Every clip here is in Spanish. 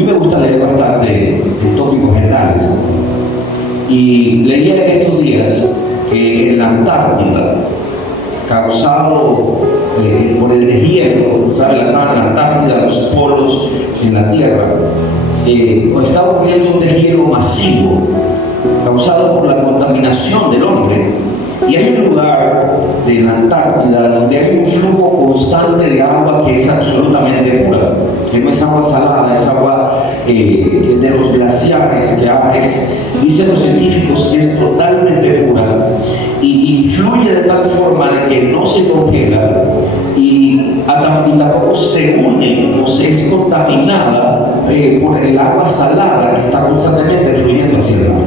mí me gusta leer bastante de tópicos generales. Y leía en estos días que en la Antártida, causado por el deshielo, ¿sabe? La Antártida, los polos en la Tierra, está ocurriendo un deshielo masivo causado por la contaminación del hombre. Y hay un lugar de la Antártida donde hay un flujo constante de agua que es absolutamente pura, que no es agua salada, es agua de los glaciares, dicen los científicos que es totalmente pura y fluye de tal forma de que no se congela y tampoco se une o se es contaminada por el agua salada que está constantemente fluyendo hacia el agua.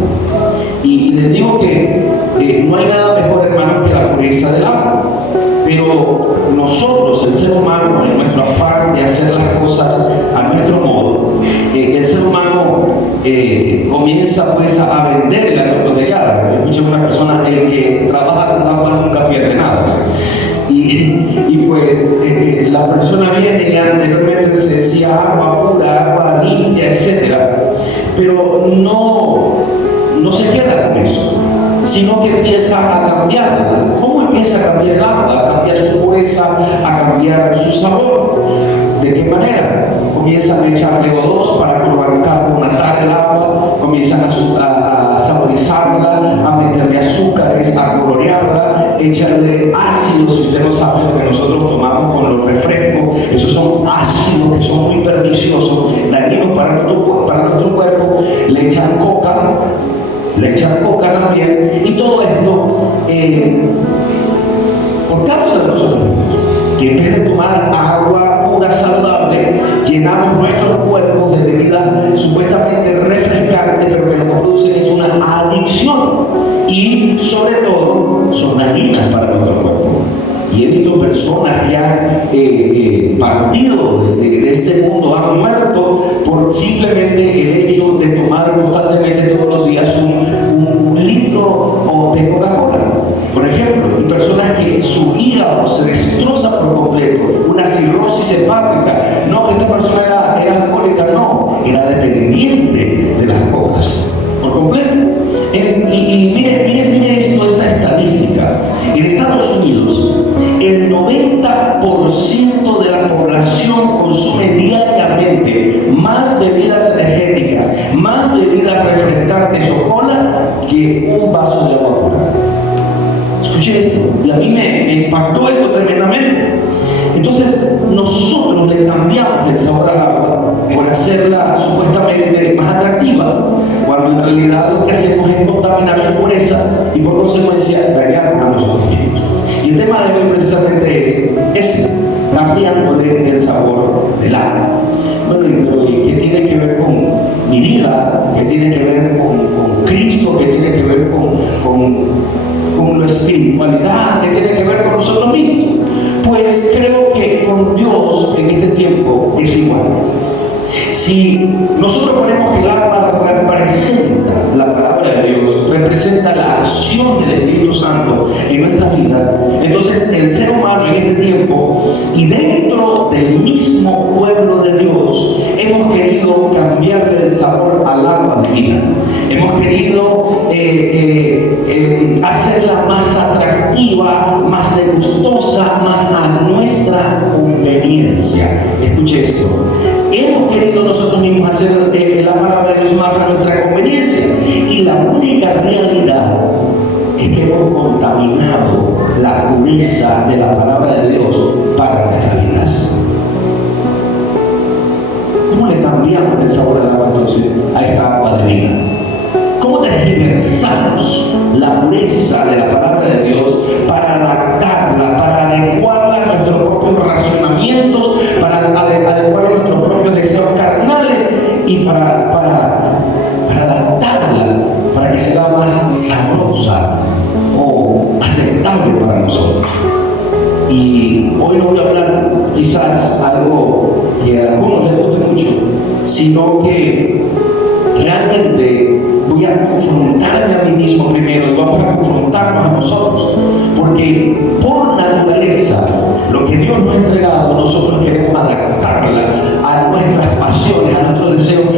Y les digo que no hay nada mejor, hermano, que la pureza del agua. Pero nosotros, el ser humano, en nuestro afán de hacer las cosas a nuestro modo, el ser humano comienza pues a vender el agua embotellada. Escuché una persona, el que trabaja con agua nunca pierde nada. Y pues la persona viene y anteriormente se decía agua pura, agua limpia, etc. Pero no se queda con eso, sino que empieza a cambiarla. ¿Cómo empieza a cambiar el agua? A cambiar su pureza, a cambiar su sabor. ¿De qué manera? Comienzan a echarle O2 para carbonatar el agua, comienzan a saborizarla, a meterle azúcares, a colorearla, echarle ácidos. Si usted no sabe lo que nosotros tomamos con los refrescos, esos son ácidos que son muy perniciosos, dañinos para nuestro cuerpo. Le echan coca también, y todo esto por causa de nosotros, que en vez de tomar agua pura saludable, llenamos nuestros cuerpos de bebidas supuestamente refrescantes, pero que lo que producen es una adicción y sobre todo son dañinas para nuestro cuerpo. Y he visto personas que han partido de este mundo, han muerto por simplemente el hecho de tomar constantemente todos los días un litro de Coca-Cola, por ejemplo. Y personas que su hígado se destroza por completo, una cirrosis hepática. No, esta persona era alcohólica, no, era dependiente de las cocas por completo. Y mire esto, esta estadística. En Estados Unidos, el 90% de la población consume diariamente más bebidas energéticas, más bebidas refrescantes o colas que un vaso de agua pura. Escuché esto y a mí me impactó esto tremendamente. Entonces nosotros le cambiamos el sabor al agua por hacerla supuestamente más atractiva, cuando en realidad lo que hacemos es contaminar su pureza y por consecuencia dañar a nosotros mismos. Y el tema de hoy precisamente es cambiándole el sabor del agua. Bueno, ¿y qué tiene que ver con mi vida? ¿Qué tiene que ver con Cristo? ¿Qué tiene que ver con la espiritualidad? ¿Qué tiene que ver con nosotros mismos? Pues creo que con Dios en este tiempo es igual. Si nosotros ponemos que el agua representa la palabra de Dios, representa la acción del Espíritu Santo en nuestras vidas, entonces el ser humano en este tiempo y dentro del mismo pueblo de Dios hemos querido cambiarle el sabor al agua divina. Hemos querido hacerla más atractiva, más degustosa, más a nuestra conveniencia. Escuche esto. Hemos querido nosotros mismos hacer la palabra de Dios más a nuestra conveniencia. Y la única realidad es que hemos contaminado la pureza de la palabra de Dios para nuestras vidas. ¿Cómo le cambiamos el sabor del agua entonces a esta agua divina? ¿Cómo tergiversamos la pureza de la palabra de Dios para adaptarla, para adecuarla a nuestros propios racionamientos, para adecuarla a nuestros propios deseos carnales y para adaptarla para que sea más sabrosa o aceptable para nosotros? Y hoy no voy a hablar quizás algo que a algunos les guste mucho, sino que realmente voy a confrontarme a mí mismo primero y vamos a confrontarnos a nosotros, porque por naturaleza lo que Dios nos ha entregado nosotros queremos adaptarla a nuestras pasiones, a nuestros deseos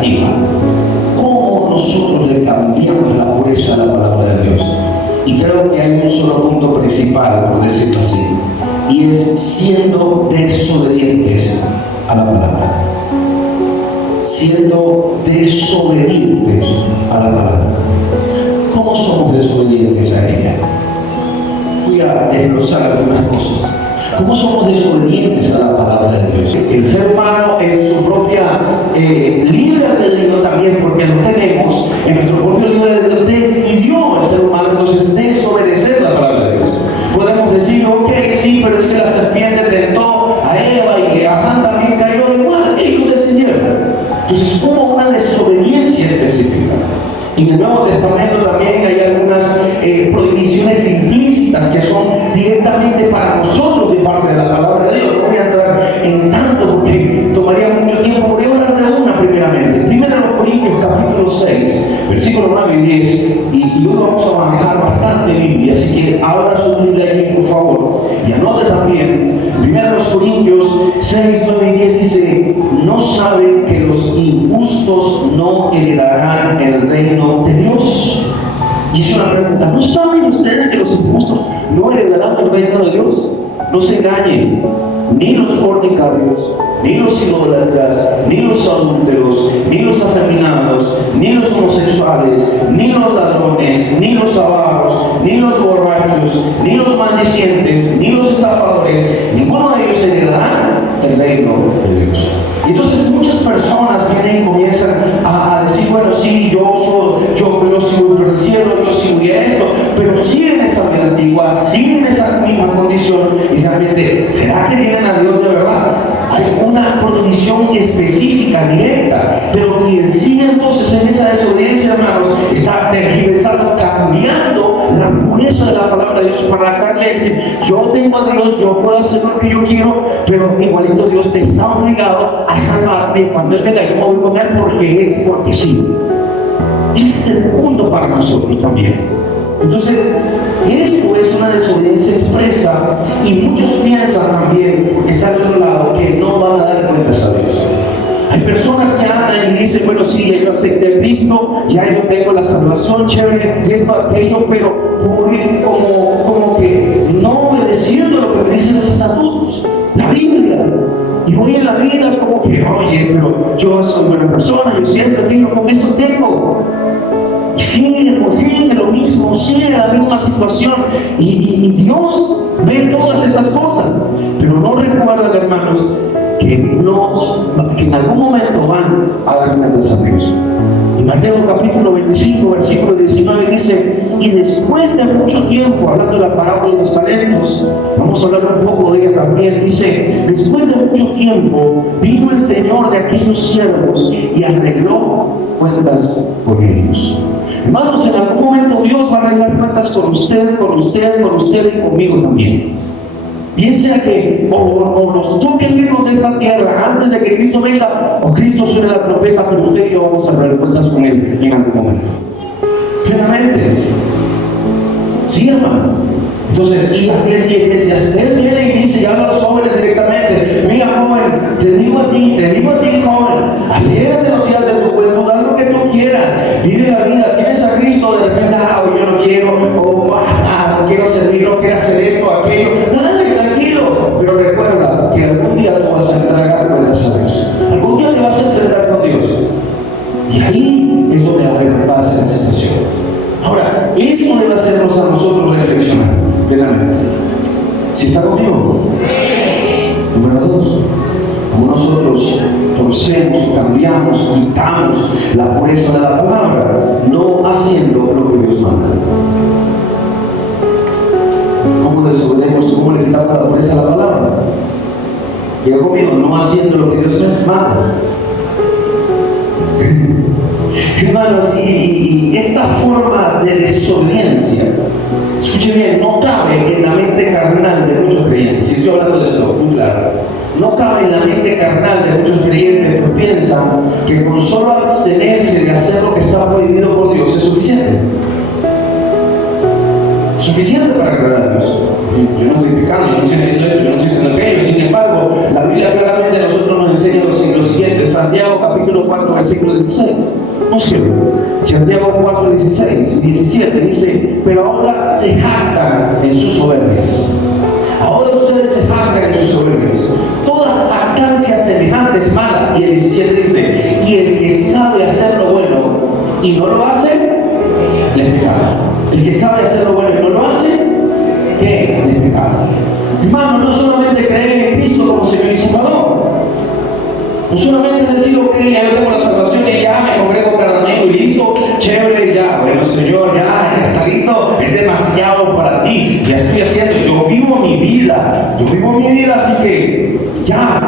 negativa. ¿Cómo nosotros le cambiamos la pureza a la palabra de Dios? Y creo que hay un solo punto principal, por decirlo así, y es siendo desobedientes a la palabra. Siendo desobedientes a la palabra. ¿Cómo somos desobedientes a ella? Voy a desglosar algunas cosas. ¿Cómo somos desobedientes a la palabra de Dios? El ser humano en su propia libre albedrío también, porque lo tenemos, en nuestro propio libre albedrío decidió el ser humano entonces desobedecer la palabra de Dios. Podemos decir, ok, sí, pero es que la serpiente tentó a Eva y a Adán también cayó igual, ellos decidieron. Entonces hubo una desobediencia específica. En el Nuevo Testamento también hay algunas prohibiciones implícitas que son directamente para nosotros de parte de la palabra de Dios. No voy a entrar en tanto porque tomaría mucho tiempo. Voy a hablar de una primeramente. Primero los Corintios capítulo 6, versículos 9 y 10. Y hoy vamos a manejar bastante Biblia, así que abra su Biblia aquí por favor. Y anote también, primero los Corintios 6, 9 y 10 dice: ¿no saben que los injustos no heredarán el reino de Dios? Y es una pregunta, ¿no saben ustedes que los injustos no heredarán el reino de Dios? No se engañen, ni los fornicarios, ni los idólatras, ni los adúlteros, ni los afeminados, ni los homosexuales, ni los ladrones, ni los avaros, ni los borrachos, ni los maldicientes, ni los estafadores, ninguno de ellos heredará el reino de Dios. Y entonces muchas personas vienen y comienzan a decir, bueno, sí, yo sigo por el cielo, yo sigo esto, pero siguen esa vida antigua, siguen esa misma condición, y realmente, ¿será que tienen a Dios de verdad? Hay una prohibición específica, directa, pero quien sigue entonces en esa desobediencia, hermanos, está tergiversando, cambiando la pureza de la palabra de Dios para darle decir, yo tengo a Dios, yo puedo hacer lo que yo quiero, pero igualito Dios te está obligado a salvarme cuando Él venga. Yo me voy con Él porque sí. Ese es el punto para nosotros también. Entonces, esto es una desobediencia expresa, y muchos piensan también, porque está al otro lado, que no van a dar cuentas a Dios. Hay personas que andan y dicen, bueno, sí, yo acepté a Cristo, ya yo tengo la salvación, chévere, esto, aquello, pero voy como que no obedeciendo lo que me dicen los estatutos, la Biblia. Y voy en la vida como que, oye, pero yo soy buena persona, yo siento que con esto tengo. Y sigue lo mismo, sigue la misma situación. Y Dios ve todas esas cosas. Pero no recuerdan, hermanos, que en algún momento van a dar cuentas a Dios. En Mateo capítulo 25, versículo 19 dice: y después de mucho tiempo, hablando de la parábola de los talentos, vamos a hablar un poco de ella también, dice: después de mucho tiempo vino el Señor de aquellos siervos y arregló cuentas con ellos. Hermanos, en algún momento Dios va a arreglar cuentas con usted y conmigo también. Bien sea que o nos toque irnos de esta tierra antes de que Cristo venga, o Cristo suene la trompeta, pero usted y yo vamos a arreglar cuentas con Él en algún momento. Claramente. Sí, hermano. Entonces, y aquí es mi iglesia. Él viene y dice, y habla a los jóvenes directamente: mira, joven, te digo a ti, joven, alégrate los días de tu juventud, haz lo que tú quieras, vive la vida, tienes a Cristo, de repente, yo no quiero, no quiero servir, no quiero hacer esto, aquello. Dale, tranquilo, pero recuerda que algún día tú vas a entregar cuentas a Dios. Algún día te vas a enfrentar con Dios. Y ahí es donde va a ser la situación. Ahora, esto debe hacernos a nosotros reflexionar plenamente. ¿Sí está conmigo? Número 2. Como nosotros torcemos, cambiamos, quitamos la pureza de la palabra, no haciendo lo que Dios manda. ¿Cómo desobedecemos? ¿Cómo le quitamos la pureza a la palabra? Diga conmigo: no haciendo lo que Dios manda. Hermanos, y esta forma de desobediencia, escuchen bien, no cabe en la mente carnal de muchos creyentes. Si estoy hablando de esto, muy claro. No cabe en la mente carnal de muchos creyentes que piensan que con solo abstenerse de hacer lo que está prohibido por Dios es suficiente. Suficiente para agradar a Dios. Yo no estoy pecando, yo no estoy haciendo esto, yo no estoy haciendo aquello. Sin embargo, la Biblia claramente a nosotros nos enseña lo siguiente: Santiago capítulo 4, versículo 16. unción. Santiago 4, 16 y 17 dice, pero ahora se jactan en sus soberbias. Ahora ustedes se jactan en sus soberbias. Toda jactancia semejante es mala. Y el 17 dice, y el que sabe hacer lo bueno y no lo hace, le es pecado. El que sabe hacer lo bueno y no lo hace, ¿qué? Le es pecado. Hermano, no solamente creer en Cristo como Señor y Salvador. No solamente decir, ok, ya yo tengo la salvación y ya me congrego cada domingo y listo, chévere, ya, bueno Señor, ya está listo, es demasiado para ti, ya estoy haciendo, yo vivo mi vida, así que ya.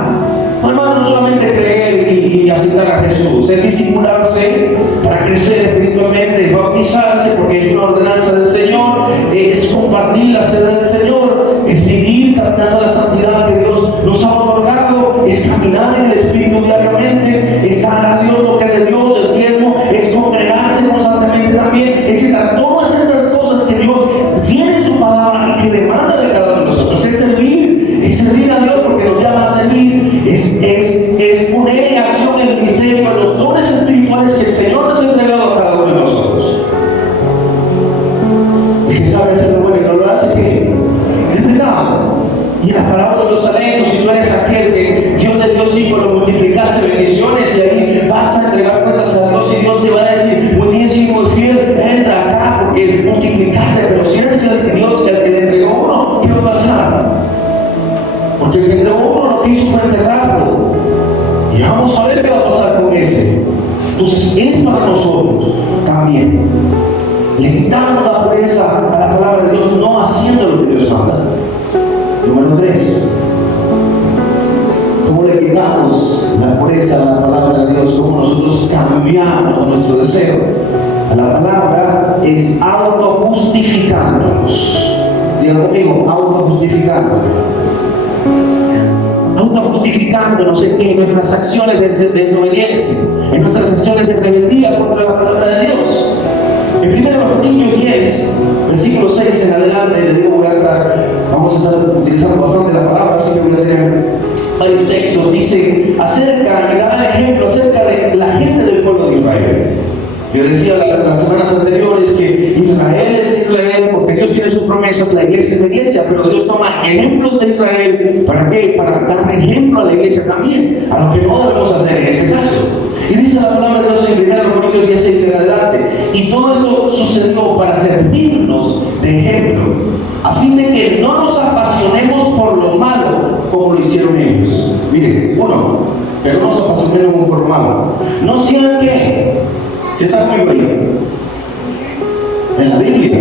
No, hermano, no solamente creer y aceptar a Jesús, es disipularse para crecer espiritualmente, bautizarse porque es una ordenanza del Señor, es compartir la sed del Señor, es vivir caminando la santidad que Dios nos ha otorgado, es caminar en el Espíritu diariamente, es dar a Dios lo que es de Dios, el diezmo, es congregarse constantemente también, etc. Todas estas cosas que Dios tiene en su palabra y que demanda de cada uno de nosotros, es servir a Dios porque nos llama a servir, es poner en acción el ministerio de los dones espirituales que el Señor nos ha entregado a cada uno de nosotros. El que sabe hacer lo bueno y no lo hace, ¿qué? Es pecado. Y en la parábola de los talentos, si tú eres aquel que Dios te dio 5, lo multiplicaste bendiciones, y ahí vas a entregar cuentas a Dios y Dios te va a decir, buenísimo y fiel, entra acá porque multiplicaste, pero si eres que Dios que le entregó uno, ¿qué va a pasar? Porque el que entregó uno lo que hizo fue enterrarlo. Y vamos a ver qué va a pasar con ese. Entonces, es para nosotros también. Le quitamos la pureza a la palabra de Dios, no haciendo lo que Dios manda. Número 3. ¿Cómo le quitamos la pureza a la palabra de Dios? ¿Cómo nosotros cambiamos nuestro deseo? A la palabra es autojustificándonos. Diga conmigo, autojustificándonos. Autojustificándonos en nuestras acciones de desobediencia, en nuestras acciones de rebeldía contra la palabra de Dios. En 1 Corintios 10, versículo 6 en adelante, les digo, vamos a estar utilizando bastante la palabra, así que voy a tener varios textos. Dice acerca, y da ejemplo acerca de la gente del pueblo de Israel. Yo decía las semanas anteriores que Israel es Israel porque Dios tiene sus promesas, la iglesia es la iglesia, pero Dios toma ejemplos de Israel. ¿Para qué? Para dar ejemplo a la iglesia también, a lo que no debemos hacer en este caso. Y dice la palabra de Dios en 1 Corintios 16 en adelante, y todo esto sucedió para servirnos de ejemplo, a fin de que no nos apasionemos por lo malo como lo hicieron ellos. Miren, pero no nos apasionemos por lo malo. No sean que, si está muy bien en la Biblia,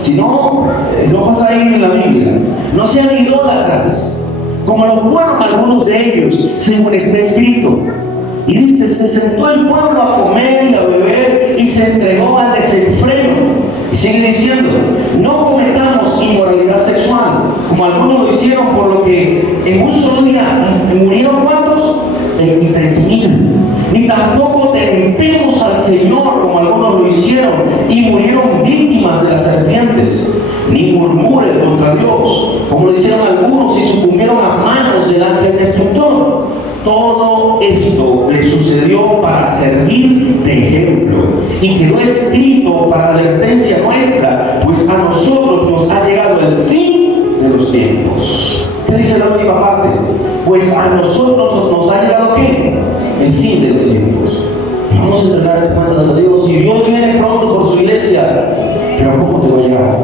si no, no pasa ahí en la Biblia, no sean idólatras, como lo fueron algunos de ellos, según está escrito. Y dice, se sentó el pueblo a comer y a beber y se entregó al desenfreno. Y sigue diciendo, no cometamos inmoralidad sexual, como algunos lo hicieron, por lo que en un solo día murieron ¿cuántos? 23,000. Ni tampoco tentemos al Señor, como algunos lo hicieron, y murieron víctimas de las serpientes. Ni murmuren contra Dios, como lo hicieron algunos y sucumbieron a manos delante del destructor. Todo esto le sucedió para servir de ejemplo y quedó escrito para la advertencia nuestra, pues a nosotros nos ha llegado el fin de los tiempos. ¿Qué dice la última parte? Pues a nosotros nos ha llegado ¿qué? El fin de los tiempos. Vamos a entregar cuentas a Dios y Dios viene pronto por su iglesia. Pero ¿cómo te va a llegar?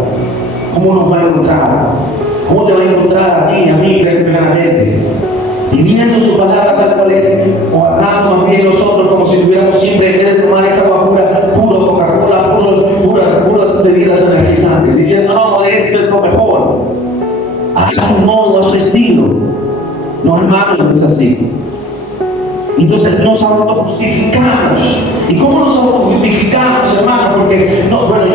¿Cómo nos va a encontrar? ¿Cómo te va a encontrar a ti y a mí primeramente? Viviendo su palabra tal cual es, o hablando más bien nosotros como si tuviéramos siempre, en vez de tomar esa agua pura, puro Coca-Cola, puras bebidas energizantes, diciendo, no, esto es lo mejor, a su modo, a su estilo. No, hermano, no es así. Entonces nos autojustificamos. ¿Y cómo nos autojustificamos, hermano? Porque,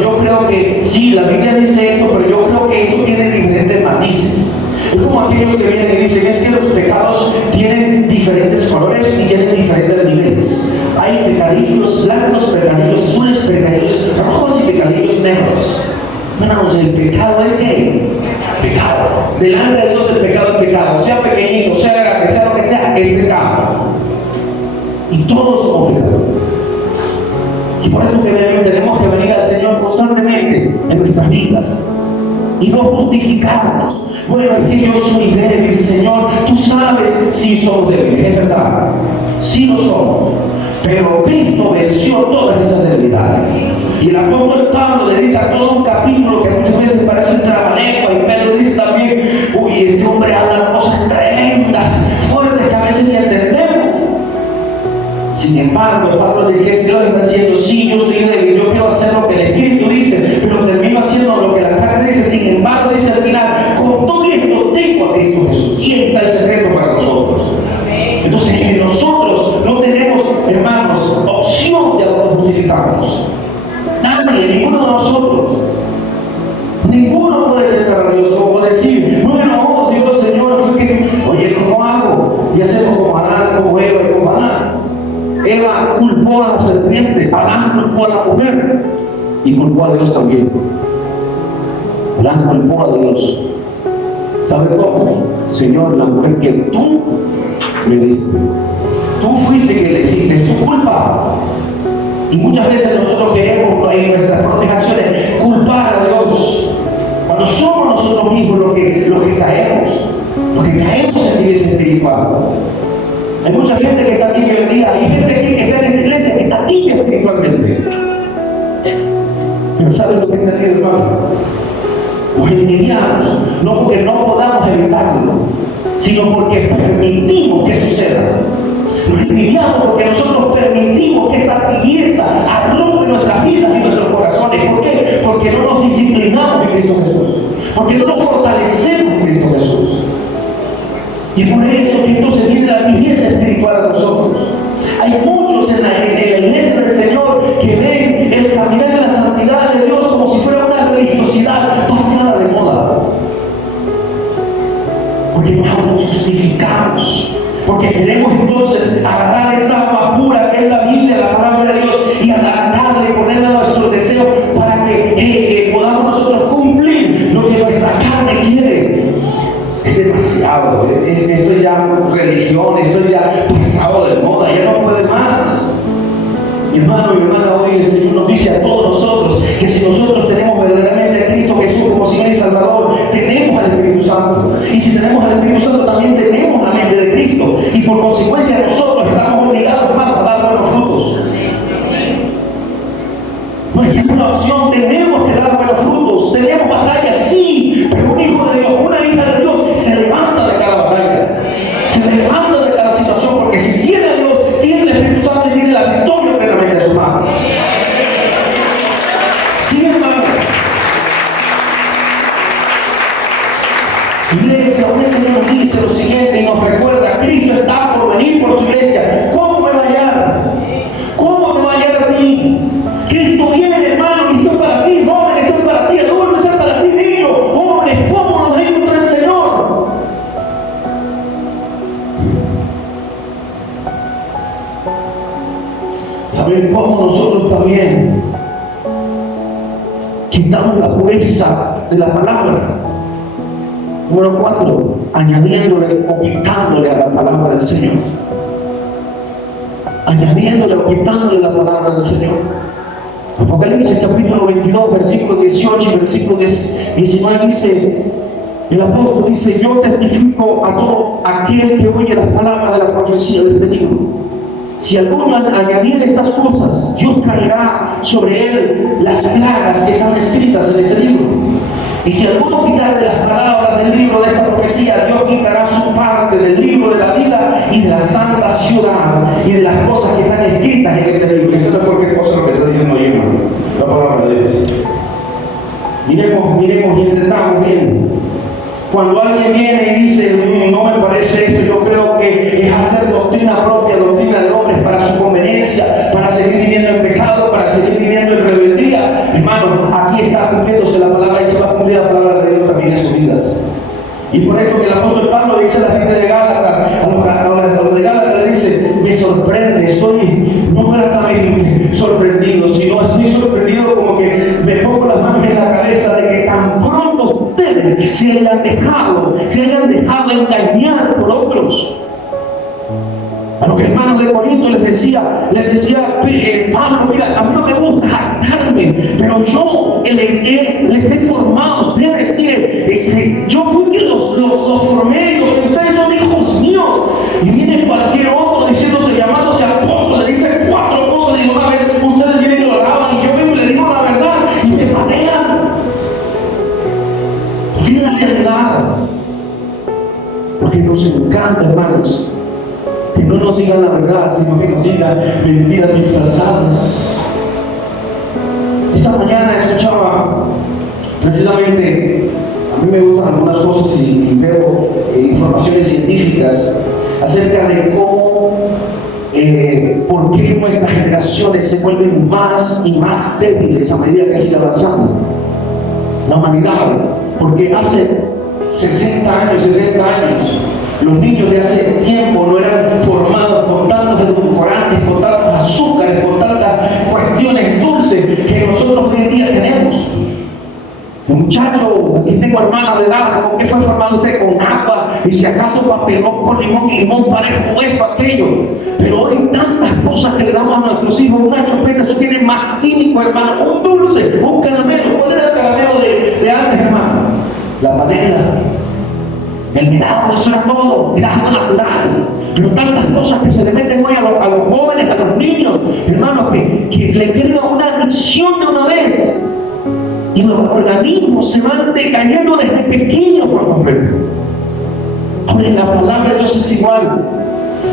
yo creo que sí, la Biblia dice esto, pero yo creo que esto tiene diferentes matices. Es como aquellos que vienen y dicen, es que los pecados tienen diferentes colores y tienen diferentes niveles. Hay pecadillos blancos, pecadillos azules, pecadillos rojos y pecadillos negros. Hermanos, el pecado es ¿qué? Pecado. Delante de Dios el pecado es pecado. Sea pequeñito, sea grande, sea lo que sea, es pecado. Y todos somos pecadores. Y por eso que tenemos que venir al Señor constantemente en nuestras vidas y no justificarnos. Bueno, es que yo soy débil, Señor. Tú sabes, sí somos débiles, es verdad. Sí lo somos. Pero Cristo venció todas esas debilidades. Y el apóstol Pablo dedica todo un capítulo que muchas veces parece un trabalengua, y Pedro dice también, uy, este hombre habla cosas tremendas, fuertes, que a veces ni entendemos. Sin embargo, Pablo de que Dios está diciendo, sí, yo soy débil, yo quiero hacer lo que el Espíritu dice, pero termino haciendo lo que la carne dice. Sin embargo, dice al final, con todo esto tengo a Cristo Jesús. Y este está el secreto para nosotros. Entonces, nosotros no tenemos, hermanos, opción de autojustificarnos. Nadie, ninguno de nosotros. Ninguno puede tentar a Dios o decir, bueno, oh Dios, Señor, fue que, oye, ¿cómo hago? Y hacemos como Adán, como Eva y como Adán. Eva culpó a la serpiente, Adán culpó a la mujer y culpó a Dios también. Adán culpó a Dios. ¿Sabe cómo? Señor, la mujer que tú me diste, tú fuiste que le hiciste, es tu culpa. Y muchas veces nosotros queremos en nuestras propias acciones culpar a Dios, cuando somos nosotros mismos los que caemos en iglesia espiritual. Hay mucha gente que está tibia hoy día, hay gente que está en la iglesia que está tibia espiritualmente. Pero ¿saben lo que está aquí, hermano? Nos engañamos, no porque no podamos evitarlo, sino porque permitimos que suceda. Nos engañamos porque nosotros permitimos que esa tibieza arrope nuestras vidas y nuestros corazones. ¿Por qué? Porque no nos disciplinamos en Cristo Jesús, porque no nos fortalecemos en Cristo Jesús. Y por eso que entonces viene la tibieza espiritual a nosotros. Hay muchos en la iglesia del Señor que ven el caminar de la santidad de Dios como si fuera una religiosidad pasada de moda. Porque nos justificamos, porque queremos entonces agarrar esta agua pura que es la Biblia, la palabra de Dios, y adaptarla y ponerla a nuestros deseos para que podamos nosotros cumplir lo que nuestra carne quiere. Es demasiado, esto ya religión, esto ya pasado de moda, ya no puede más. Mi hermano y mi hermana, hoy el Señor nos dice a todos nosotros que si nosotros tenemos verdaderamente a Cristo Jesús como Señor y Salvador, tenemos al Espíritu Santo. Y si tenemos al Espíritu Santo, también tenemos la mente de Cristo. Y por consecuencia nosotros estamos obligados, hermano, a dar buenos frutos. No es una opción, tenemos que dar buenos frutos. Tenemos batallas, sí, pero un hijo de Dios, una hija de Dios, se levanta de cada batalla. Se levanta de cada situación, porque si tiene a Dios, tiene el Espíritu Santo y tiene la victoria plenamente en su mano. Sí, hermano. Iglesia, un Señor nos dice lo siguiente y nos recuerda: Cristo está por venir por su iglesia. ¿Cómo me va a hallar? ¿Cómo me va a hallar a ti? Cristo viene, hermano, y estoy para ti, joven, estoy para ti, adulto, estoy para ti, niño, jóvenes, ¿cómo nos encuentra el Señor? Saber cómo nosotros también quitamos la pureza de la palabra. Número 4, añadiéndole o quitándole a la palabra del Señor. Añadiéndole o quitándole la palabra del Señor. Apocalipsis capítulo 22, versículo 18 y versículo 19 dice, el apóstol dice: yo testifico a todo aquel que oye las palabras de la profecía de este libro. Si alguno añadiere estas cosas, Dios traerá sobre él las plagas que están escritas en este libro. Y si alguno quitare las palabras del libro de esta profecía, Dios quitará su parte del libro de la vida y de la santa ciudad y de las cosas que están escritas en este libro. Esto no es cualquier cosa lo que está diciendo ahí, hermano, la palabra de Dios. Miremos y entendamos bien. Cuando alguien viene y dice: no me parece esto, yo creo que es hacer doctrina propia, doctrina de hombres para su conveniencia, para seguir viviendo en pecado, para seguir viviendo en rebeldía, hermano, aquí está cumpliéndose la palabra y se va a cumplir la palabra de Dios también en sus vidas. Y por esto que el apóstol Pablo le dice a la gente de Gálatas, a los de Gálatas le dice: me sorprende, estoy no gratamente sorprendido, sino estoy sorprendido como que me pongo las manos en la cabeza de que tan pronto ustedes se hayan dejado engañar por otros. A los hermanos de Corinto les decía Pablo, mira, a mí no me gusta jactarme, pero yo les he formado. Ustedes que yo fui que los formé, ustedes son hijos míos. Y viene cualquier otro diciéndose, llamándose apóstol, le dice 4 cosas y una vez ustedes vienen y lo alaban, y yo vengo y les digo la verdad y me patean. Porque es la realidad. Porque nos encanta, hermanos, que no nos digan la verdad, sino que nos digan mentiras disfrazadas. Esta mañana escuchaba precisamente, a mí me gustan algunas cosas y veo informaciones científicas acerca de cómo, por qué nuestras generaciones se vuelven más y más débiles a medida que sigue avanzando la humanidad. Porque hace 60 años, 70 años, los niños de hace tiempo no eran formados con tantos edulcorantes, con tantos azúcares, con tantas cuestiones dulces que nosotros hoy en día tenemos. Un muchacho, aquí tengo hermana de edad, ¿con qué fue formado usted? Con agua, y si acaso papelón con limón y limón parejo, esto, aquello. Pero hoy tantas cosas que le damos a nuestros hijos, una chupeta, eso tiene más químico, hermano, un dulce, un caramelo. ¿Cuál era el caramelo de antes, hermano? La panela, el mirado, eso era todo, era algo natural. Pero tantas cosas que se le meten hoy a los jóvenes, a los niños, hermanos, que le queda una adicción de una vez. Y los organismos se van decayendo desde pequeños por completo. Ahora, la palabra de Dios es igual.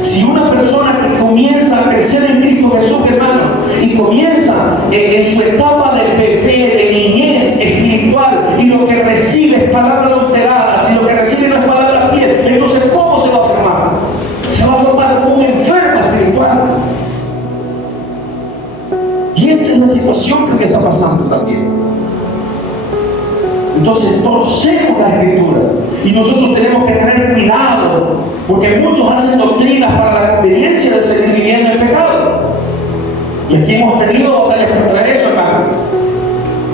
Si una persona que comienza a crecer en Cristo Jesús, hermano, y comienza en su etapa de bebé, de niñez espiritual, y lo que recibe es palabra adulterada, si lo que recibe no es palabra fiel, entonces ¿cómo se va a formar? Se va a formar como un enfermo espiritual. Y esa es la situación que está pasando también. Entonces torcemos la escritura y nosotros tenemos que tener cuidado, porque muchos hacen doctrinas para la conveniencia de seguir viviendo en pecado. Y aquí hemos tenido batallas contra eso, hermano.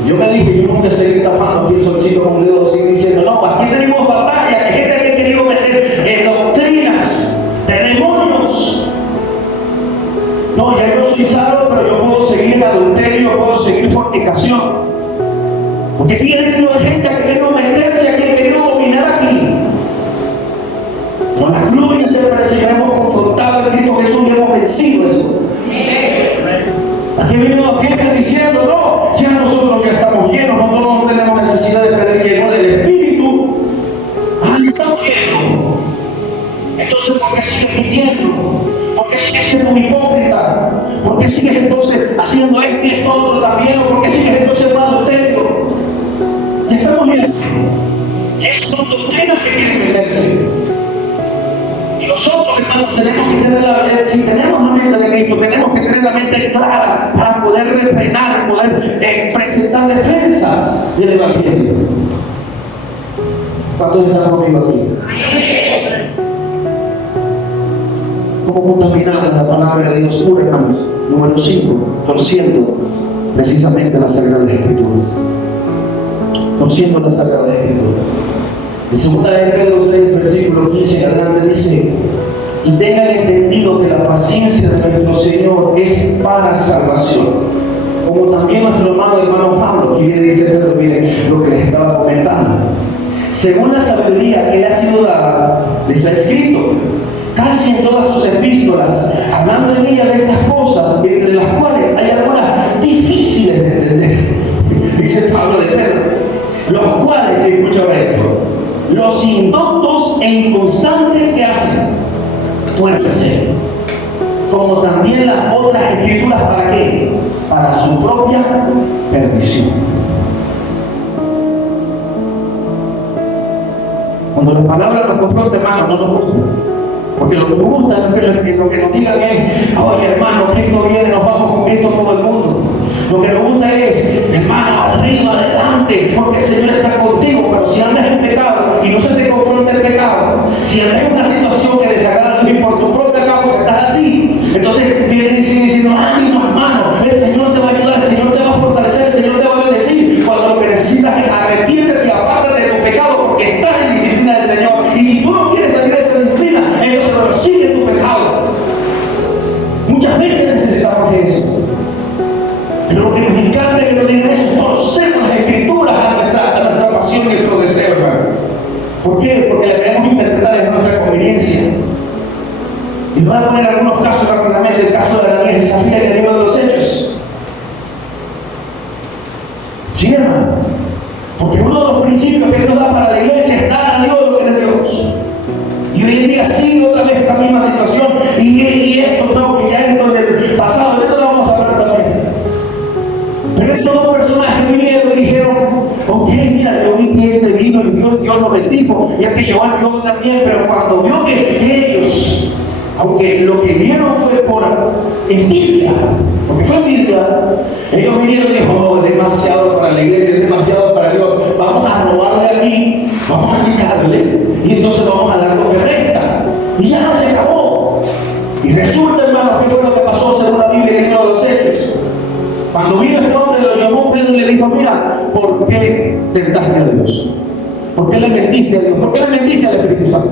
Yo me dije, yo no voy a seguir tapando aquí el solcito con un dedo así diciendo, no, aquí tenemos batallas, que gente que ha querido meter doctrinas de demonios. No, ya yo soy salvo, pero yo puedo seguir adulterio, puedo seguir fornicación. Porque aquí hay gente que quiere meterse, que ha querido dominar aquí. Con la gloria se hemos confrontado en Cristo Jesús y hemos vencido eso. Aquí vino gente diciendo, no, ya nosotros ya estamos llenos, nosotros no tenemos necesidad de pedir lleno del Espíritu. Estamos llenos. Entonces, ¿por qué sigues mintiendo? ¿Por qué sigues siendo un hipócrita? ¿Por qué sigues entonces haciendo esto y esto otro también? ¿Por qué sigues entonces siendo adulterio? Y estamos bien. Y esas son doctrinas que quieren meterse. Y nosotros, hermanos, tenemos que tener si tenemos la mente de Cristo, tenemos que tener la mente clara para poder refrenar, poder presentar defensa del Evangelio. ¿Cuántos están conmigo aquí? ¿Cómo contaminar la palabra de Dios? Hermanos, número 5, torciendo precisamente la Sagrada Escritura. Torciendo la Sagrada Escritura. En segunda de Pedro 3, versículo 15 en adelante dice: y tengan entendido que la paciencia de nuestro Señor es para salvación. Como también nuestro hermano Pablo, que viene dice Pedro, mire lo que les estaba comentando. Según la sabiduría que le ha sido dada, les ha escrito casi en todas sus epístolas, hablando en ella de estas cosas, entre las cuales hay algunas difíciles de entender. Dice Pablo de Pedro, los cuales, escucha esto, los indoctos e inconstantes que hacen tuercen, como también las otras escrituras, ¿para qué? Para su propia perdición. Cuando las palabras nos confrontan, hermano, no nos gusta. Porque lo que nos gusta es que lo que nos digan es, oye hermano, Cristo viene, nos vamos con Cristo todo el mundo. Lo que nos gusta es, hermano, arriba, adelante, porque el Señor está contigo. Pero si andas en pecado y no se te confronta el pecado, si andas en una situación que desagrada a ti por tu propia causa, estás así, entonces viene diciendo, ánimo hermano, el Señor te va a ayudar, el Señor te va a fortalecer, el Señor te va a bendecir. Cuando lo que necesitas es arrepiéntete y apártate de tu pecado, porque estás en disciplina del Señor. Y si tú no quieres salir de esa disciplina, entonces sigue tu pecado. ¿Por qué? Porque la queremos interpretar en nuestra conveniencia. Y voy a poner algunos casos rápidamente. El caso de Ananías y Zafira en el libro de los Hechos. Sí, hermano. Porque uno de los principios que Dios da para la iglesia es dar a Dios lo que es de Dios. Y hoy en día sigue otra vez esta misma situación. Y esto, no, que ya esto del pasado, de esto lo vamos a hablar también. Pero estos dos personajes vinieron y dijeron: ok, mira, yo vi que este vino y Dios lo bendijo, y aquello yo también, pero cuando vio que ellos, aunque lo que vieron fue por envidia, porque fue envidia, ellos vinieron y dijeron: oh, es demasiado para la iglesia, es demasiado para Dios, vamos a robarle aquí, vamos a quitarle, y entonces vamos a dar lo que resta. Y ya se acabó. Y resulta, hermanos, ¿qué fue lo que pasó según la Biblia en el libro de los Hechos? Cuando vino este hombre, lo llamó Pedro y le dijo: mira, ¿por qué tentaste a Dios? ¿Por qué le mentiste a Dios? ¿Por qué le mentiste al Espíritu Santo?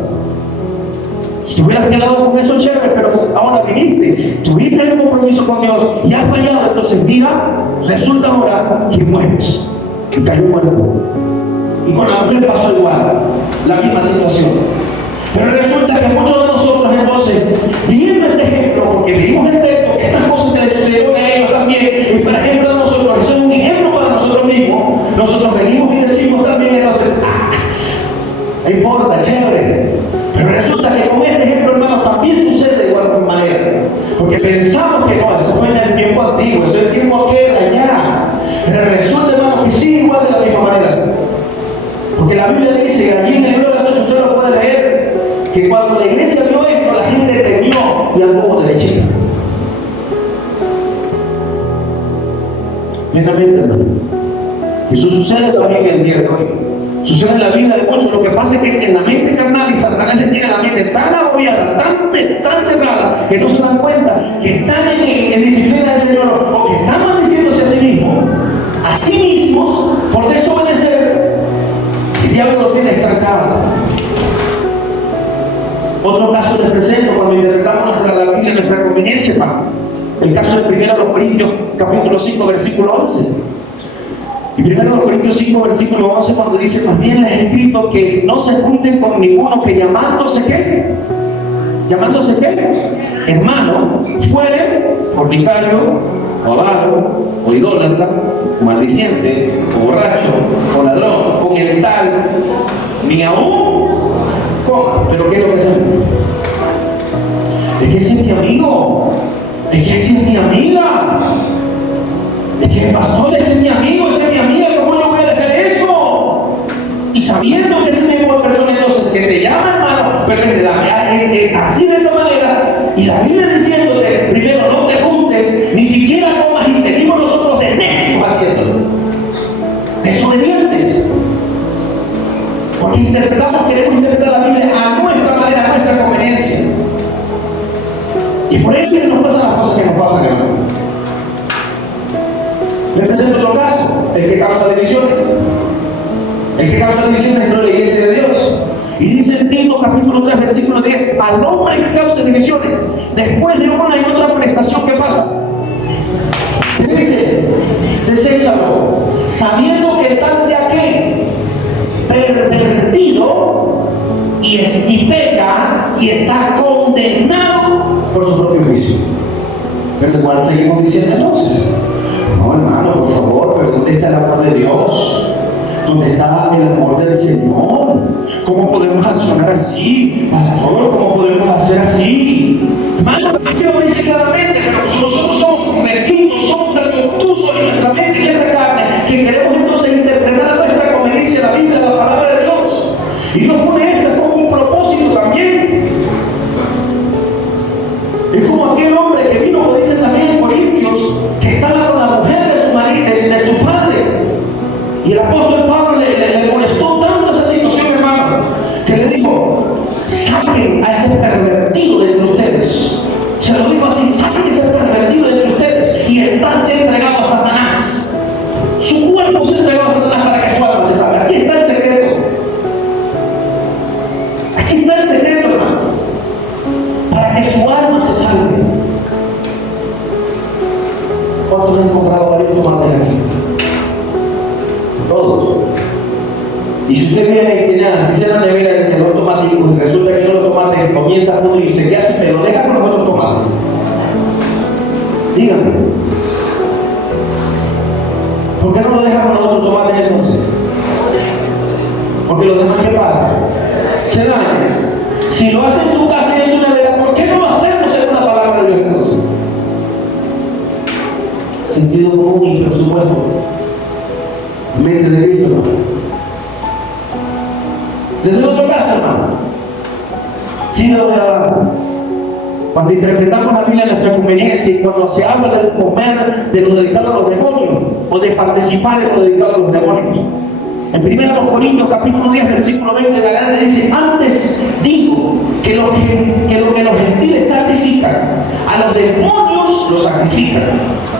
Si te hubieras quedado con eso, chévere, pero ahora viniste, tuviste un compromiso con Dios y has fallado, entonces mira, resulta ahora que mueres. Y cayó muerto. Y con la mujer pasó igual, la misma situación. Pero resulta que muchos de nosotros, entonces, viendo este ejemplo, porque vimos el texto, que estas cosas que les sucedieron a ellos también, y para ejemplo de nosotros, eso es un ejemplo para nosotros mismos. Nosotros venimos y decimos también, entonces, no importa, chévere. Pero resulta que con este ejemplo, hermano, también sucede de igual manera. Porque pensamos que no, eso fue en el tiempo antiguo, eso es el tiempo que era ya. Pero resulta, hermano, que sí, igual de la misma manera. Porque la Biblia dice, y allí en el libro de los Hechos usted lo puede leer, que cuando la iglesia vio esto, la gente temió y anduvo derechita. Lentamente, hermano. Eso sucede también en el día de hoy. Sucede en la vida de muchos. Lo que pasa es que en la mente carnal y Satanás le tiene la mente tan agobiada, tan cerrada, que no se dan cuenta que están en disciplina del Señor, o que están maldiciéndose a sí mismos, por desobedecer. El diablo lo tiene estancado. Otro caso les presento cuando interpretamos la Biblia a nuestra conveniencia, hermano. El caso de 1 Corintios, capítulo 5, versículo 11. Y 1 Corintios 5, versículo 11, cuando dice: más bien les he escrito que no se junten con ninguno que llamándose ¿qué? ¿Llamándose qué? Hermano, fuere fornicario, o avaro, o idólatra, o maldiciente, o borracho, o ladrón, o el tal, ni aún coma. ¿Pero qué es lo que se hace? Es que ese es mi amigo, es que ese es mi amiga, es que el pastor ese es mi amigo, ese es mi amiga, ¿cómo yo voy a dejar eso? Y sabiendo que ese tipo de persona entonces que se llama hermano, pero así de esa manera, y la Biblia diciéndote: primero no te juntes, ni siquiera comas, y seguimos nosotros de necios haciéndolo, desobedientes, porque queremos interpretar la Biblia a nuestra manera, a nuestra conveniencia, y por eso nos pasan las cosas que nos pasan, hermano. Les presento otro caso, el que causa divisiones. El que causa divisiones no es la iglesia de Dios. Y dice en Tito capítulo 3, versículo 10: al hombre que causa divisiones, después de una y otra prestación, ¿qué pasa? ¿Qué dice? Deséchalo, sabiendo que tal sea que pervertido y peca y está condenado por su propio juicio. Pero igual seguimos diciendo entonces: no, hermano, por favor, pero ¿dónde está el amor de Dios? ¿Dónde está el amor del Señor? ¿Cómo podemos accionar así? Pastor, ¿cómo podemos hacer así? Hermano, yo dice claramente, pero nosotros somos convertidos, somos tan obtusos en nuestra mente y en la carne, que queremos entonces interpretar a nuestra conveniencia la Biblia, la palabra de Dios. Y nos pone esta como un propósito también. Es como aquel hombre que vino, como dicen también en Corintios, que estaba con la mujer de su marido, de su padre. Y el apóstol Pablo le molestó tanto esa situación, hermano, que le dijo: saquen a ese pervertido de entre ustedes. Se lo digo así: saquen a ese pervertido de entre ustedes. Y están entregados a Satanás. Su cuerpo se entregó a Satanás para que su alma se salve. Aquí está el secreto. Aquí está el secreto, hermano. Para que su alma se salve. ¿Cuántos han encontrado varios tomates aquí? Todos. Y si usted viene y tiene así sea la nevera en el automático y resulta que el tomate comienza a pudrirse, ¿qué hace usted? ¿Lo deja con los otros tomates? Dígame. ¿Por qué no lo deja con los otros tomates entonces? Porque los demás, ¿qué pasa? Se dañan. Si lo hace en su casa y en su nevera, ¿por qué no lo hacemos en una palabra de Dios entonces? Sentido común y por supuesto, mente de Cristo, hermano. Desde otro caso, hermano, si cuando interpretamos la Biblia en nuestra conveniencia y cuando se habla del comer de lo dedicado a los demonios o de participar en lo dedicado a los demonios, en 1 Corintios capítulo 10 versículo 20 la grande dice: antes digo que lo que los gentiles sacrifican, a los demonios los sacrifican.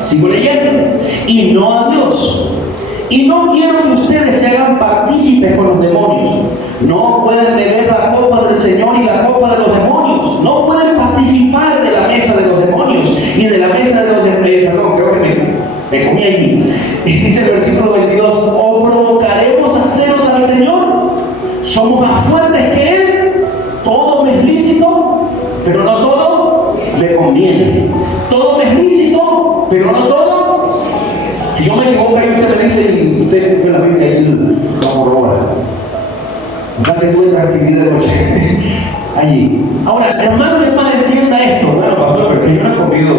Sigo leyendo. Y no a Dios. Y no quiero que ustedes se hagan partícipes con los demonios. No pueden beber la copa del Señor y la copa de los demonios. No pueden participar de la mesa de los demonios y de la mesa de los demonios. Perdón, creo que me comí allí. Y dice el versículo 22: ¿o provocaremos a celos al Señor? ¿Somos más fuertes que Él? Todo me es lícito, pero no todo le conviene. Todo me es lícito, pero no todo. Si yo me equivoco, ahí usted me dice y usted me la Biblia ahí lo corrobora. Date cuenta que vida de noche. Allí. Ahora, hermano y hermana, entienda esto. Bueno, pastor, pero yo no he comido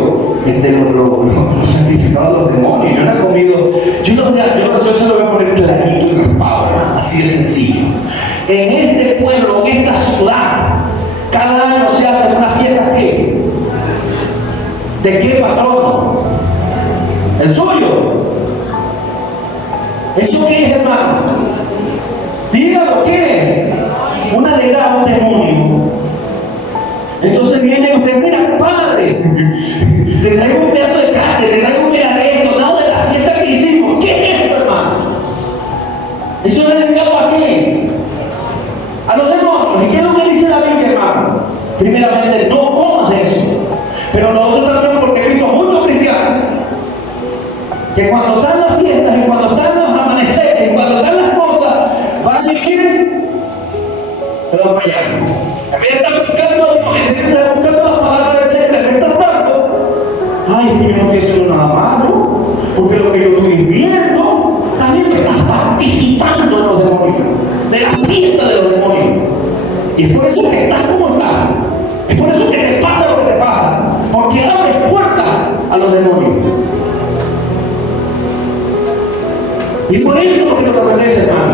los sacrificados de los demonios. Yo no he comido. Yo se lo voy a poner clarito y raspado, así de sencillo. En este pueblo, en esta ciudad, cada año se hace una fiesta ¿qué? ¿De qué patrono? ¿El suyo? ¿Eso qué es, hermano? Dígalo, ¿qué es? Una alegría, un demonio. Entonces viene usted: mira, padre, te traigo un pedazo de carne, te traigo un pedazo de esto, nada de la fiesta que hicimos. ¿Qué es esto, hermano? Eso es dedicado a qué? A los demonios. ¿Y qué es lo que dice la Biblia, hermano? Primeramente, no comas de eso. Pero nosotros también, porque he visto muchos cristianos que cuando están las fiestas y cuando están los amaneceres y cuando están las cosas, van a decir: pero para allá. En vez de estar buscando, en vez de estar buscando las palabras del Señor, ¿qué estás dando? Ay, es que yo no quiero ser nada malo, porque lo que yo estoy viendo, también me estás participando de los demonios, de la fiesta de los demonios. Y es por eso que estás como estás. Es por eso que te pasa lo que te pasa, porque abres puertas a los demonios. Y por eso que nos obedece, hermano.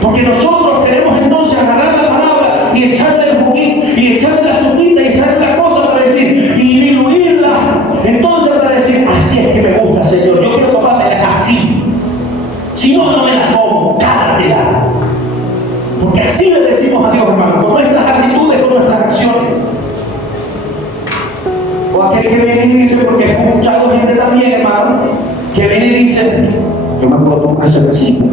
Porque nosotros queremos entonces agarrar la palabra y echarle el juguito, y echarle la azúcar y echarle la cosa para decir, y diluirla. Entonces para decir: así es que me gusta, Señor. Yo quiero tomármela así. Si no, no me la como, cártela. Porque así le decimos a Dios, hermano, con nuestras actitudes, con nuestras acciones. O aquel que viene y dice, porque he escuchado gente también, hermano, que viene y dice: yo me puedo tomar cervecita.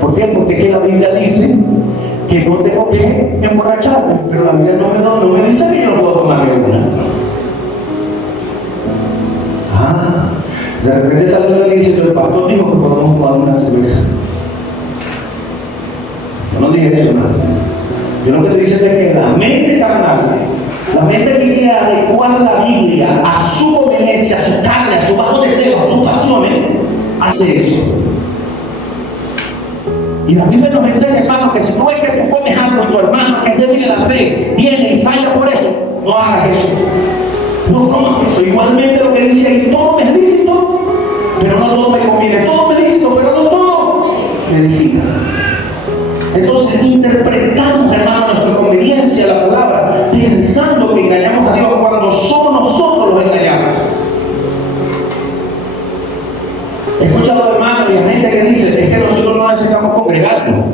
¿Por qué? Porque aquí la Biblia dice que no tengo que emborracharme, pero la Biblia no me dice que yo no puedo tomar ninguna. De repente esa Biblia dice: el pastor dijo que podemos tomar una cerveza. Yo no dije eso, hermano. Yo lo que te dice es que la mente carnal, la mente que quiere adecuar la Biblia a su conveniencia, a su carne, a su bajo deseo, a sus pasiones, hace eso. Y la Biblia nos enseña, hermano, que si tú ves que tú comes algo y tu hermano que es débil en la fe viene y falla por eso, no hagas eso. No comas eso. Igualmente lo que dice ahí: todo me es lícito, pero no todo me conviene. Todo me es lícito, pero no todo me edifica. Entonces interpretamos, hermano, nuestra conveniencia la palabra, pensando que engañamos a Dios cuando somos nosotros los engañamos. He escuchado, hermano, y a gente que dice: es que nosotros no necesitamos congregarnos.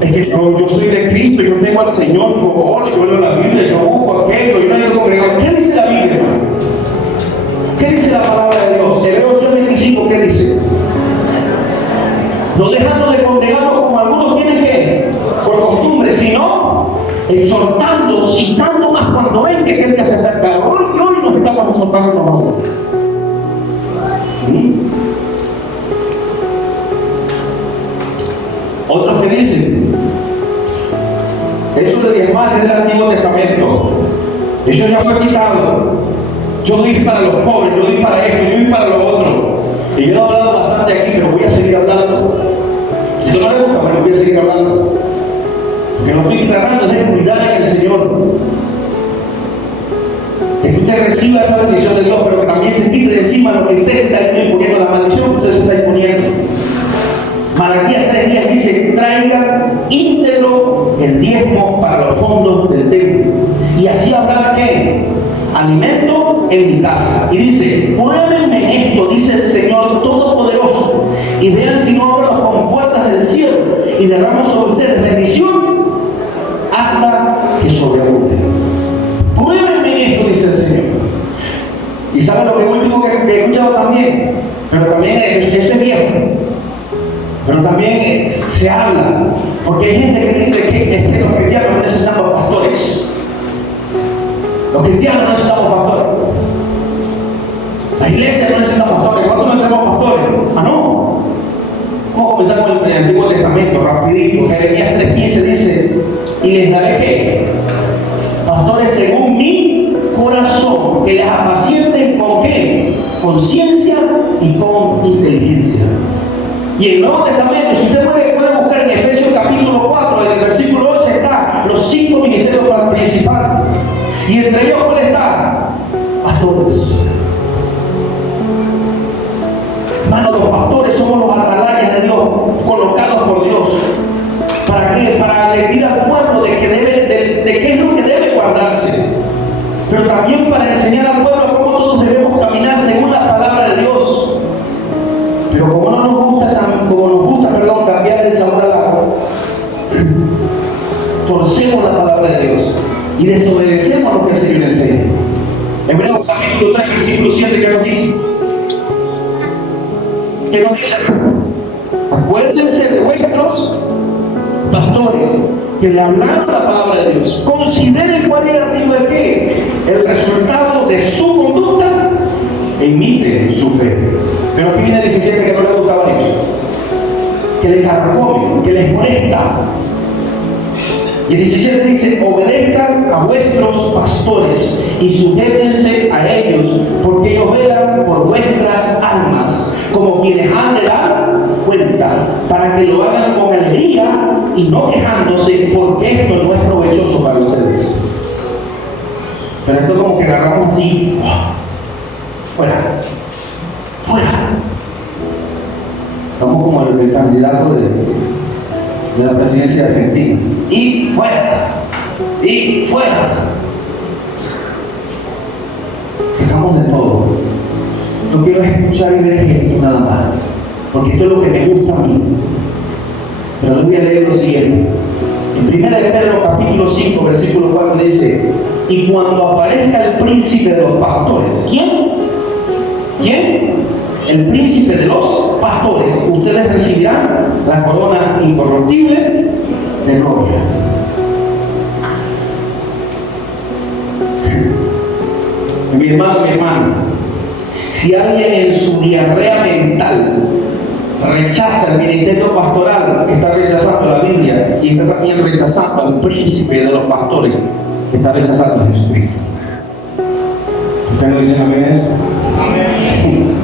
Es que yo soy de Cristo, yo tengo al Señor, yo oro, yo leo la Biblia, yo busco aquello, yo no he congregado. ¿Qué dice la Biblia, hermano? ¿Qué dice la palabra de Dios? Hebreos 3:25, ¿qué dice? No dejando de congregarnos como algunos tienen que, por costumbre, sino exhortando, citando más cuando ven que aquel día se acerca. Hoy nos estamos exhortando nosotros. Otros que dicen, eso de diezmar es del Antiguo Testamento, eso ya fue quitado. Yo doy para los pobres, yo doy para esto, yo doy para lo otro. Y yo he hablado bastante aquí, pero voy a seguir hablando. Si no me gusta, pero voy a seguir hablando. Porque lo estoy tratando de cuidar en el Señor. Que usted reciba esa bendición de Dios, pero que también se quite de encima lo que usted se está imponiendo, la maldición que usted se está imponiendo. Malaquías 3:10 dice: traigan íntegro el diezmo para los fondos del templo. Y así habrá que alimento en mi casa. Y dice: pruébenme en esto, dice el Señor Todopoderoso, y vean si no abro las compuertas del cielo y derramo sobre ustedes bendición hasta que sobreabunde. Pruébenme en esto, dice el Señor. Y saben lo que último que he escuchado también, pero también eso es viejo. Pero también se habla, porque hay gente que dice que los cristianos no necesitamos pastores. Los cristianos no necesitamos pastores. La iglesia no necesita pastores. ¿Cuántos no necesitamos pastores? Ah, no. Vamos a comenzar con el Antiguo Testamento, rapidito. Jeremías 3:15 dice: y les daré ¿qué? Pastores según mi corazón, que les apacienten ¿con qué? Con ciencia y con inteligencia. Y el Nuevo Testamento, si usted puede buscar en Efesios capítulo 4, en el versículo 8 está los 5 ministerios principales. Y entre ellos puede estar pastores. Hermanos, los pastores somos los atalayas de Dios, colocados por Dios. ¿Para qué? Para advertir al pueblo de qué es lo que debe guardarse. Pero también para enseñar al pueblo cómo todos debemos caminar según la palabra de Dios. Pero como nos gusta cambiar el sabor al agua, torcemos la palabra de Dios y desobedecemos lo que el Señor enseña. Hebreos capítulo 3, versículo 7, ¿qué nos dice? ¿Qué nos dice? Acuérdense de vuestros pastores que le hablaron la palabra de Dios. Consideren cuál era sido el qué, el resultado de su conducta e imiten su fe. Pero aquí viene el 17 que no le gustaba a ellos, que les carcome, que les molesta. Y el 17 dice: obedezcan a vuestros pastores y sujétense a ellos, porque ellos velan por vuestras almas, como quienes han de dar cuenta, para que lo hagan con alegría y no quejándose, porque esto no es provechoso para ustedes. Pero esto como que agarramos así, fuera. Estamos como el candidato de la presidencia de Argentina. Y fuera. Dejamos de todo. No quiero escuchar y ver esto nada más, porque esto es lo que me gusta a mí. Pero les voy a leer lo siguiente. En 1 Pedro capítulo 5, versículo 4 dice: y cuando aparezca el príncipe de los pastores. ¿Quién? El príncipe de los pastores. Ustedes recibirán la corona incorruptible de gloria. Mi hermano, si alguien en su diarrea mental rechaza el ministerio pastoral, está rechazando la Biblia y está también rechazando al príncipe de los pastores, está rechazando a Jesucristo. ¿Ustedes no dicen amén eso? Amén.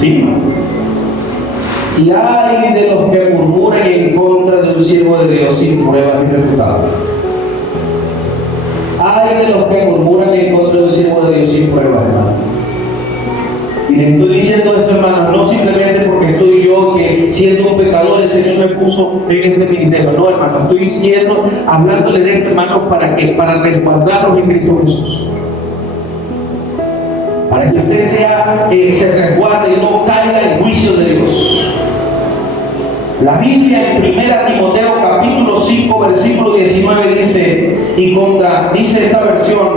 ¿Sí? Y hay de los que murmuran en contra de un siervo de Dios sin pruebas ni resultados. Hay de los que murmuran en contra de un siervo de Dios sin pruebas, hermano. Y les estoy diciendo esto, hermano, no simplemente porque estoy yo que siendo un pecador el Señor me puso en este ministerio. No, hermano, estoy diciendo, hablándole de esto, hermano, para resguardarlos en Cristo Jesús. Para que usted se resguarde y no caiga en juicio de Dios. La Biblia en 1 Timoteo capítulo 5 versículo 19 dice, dice esta versión,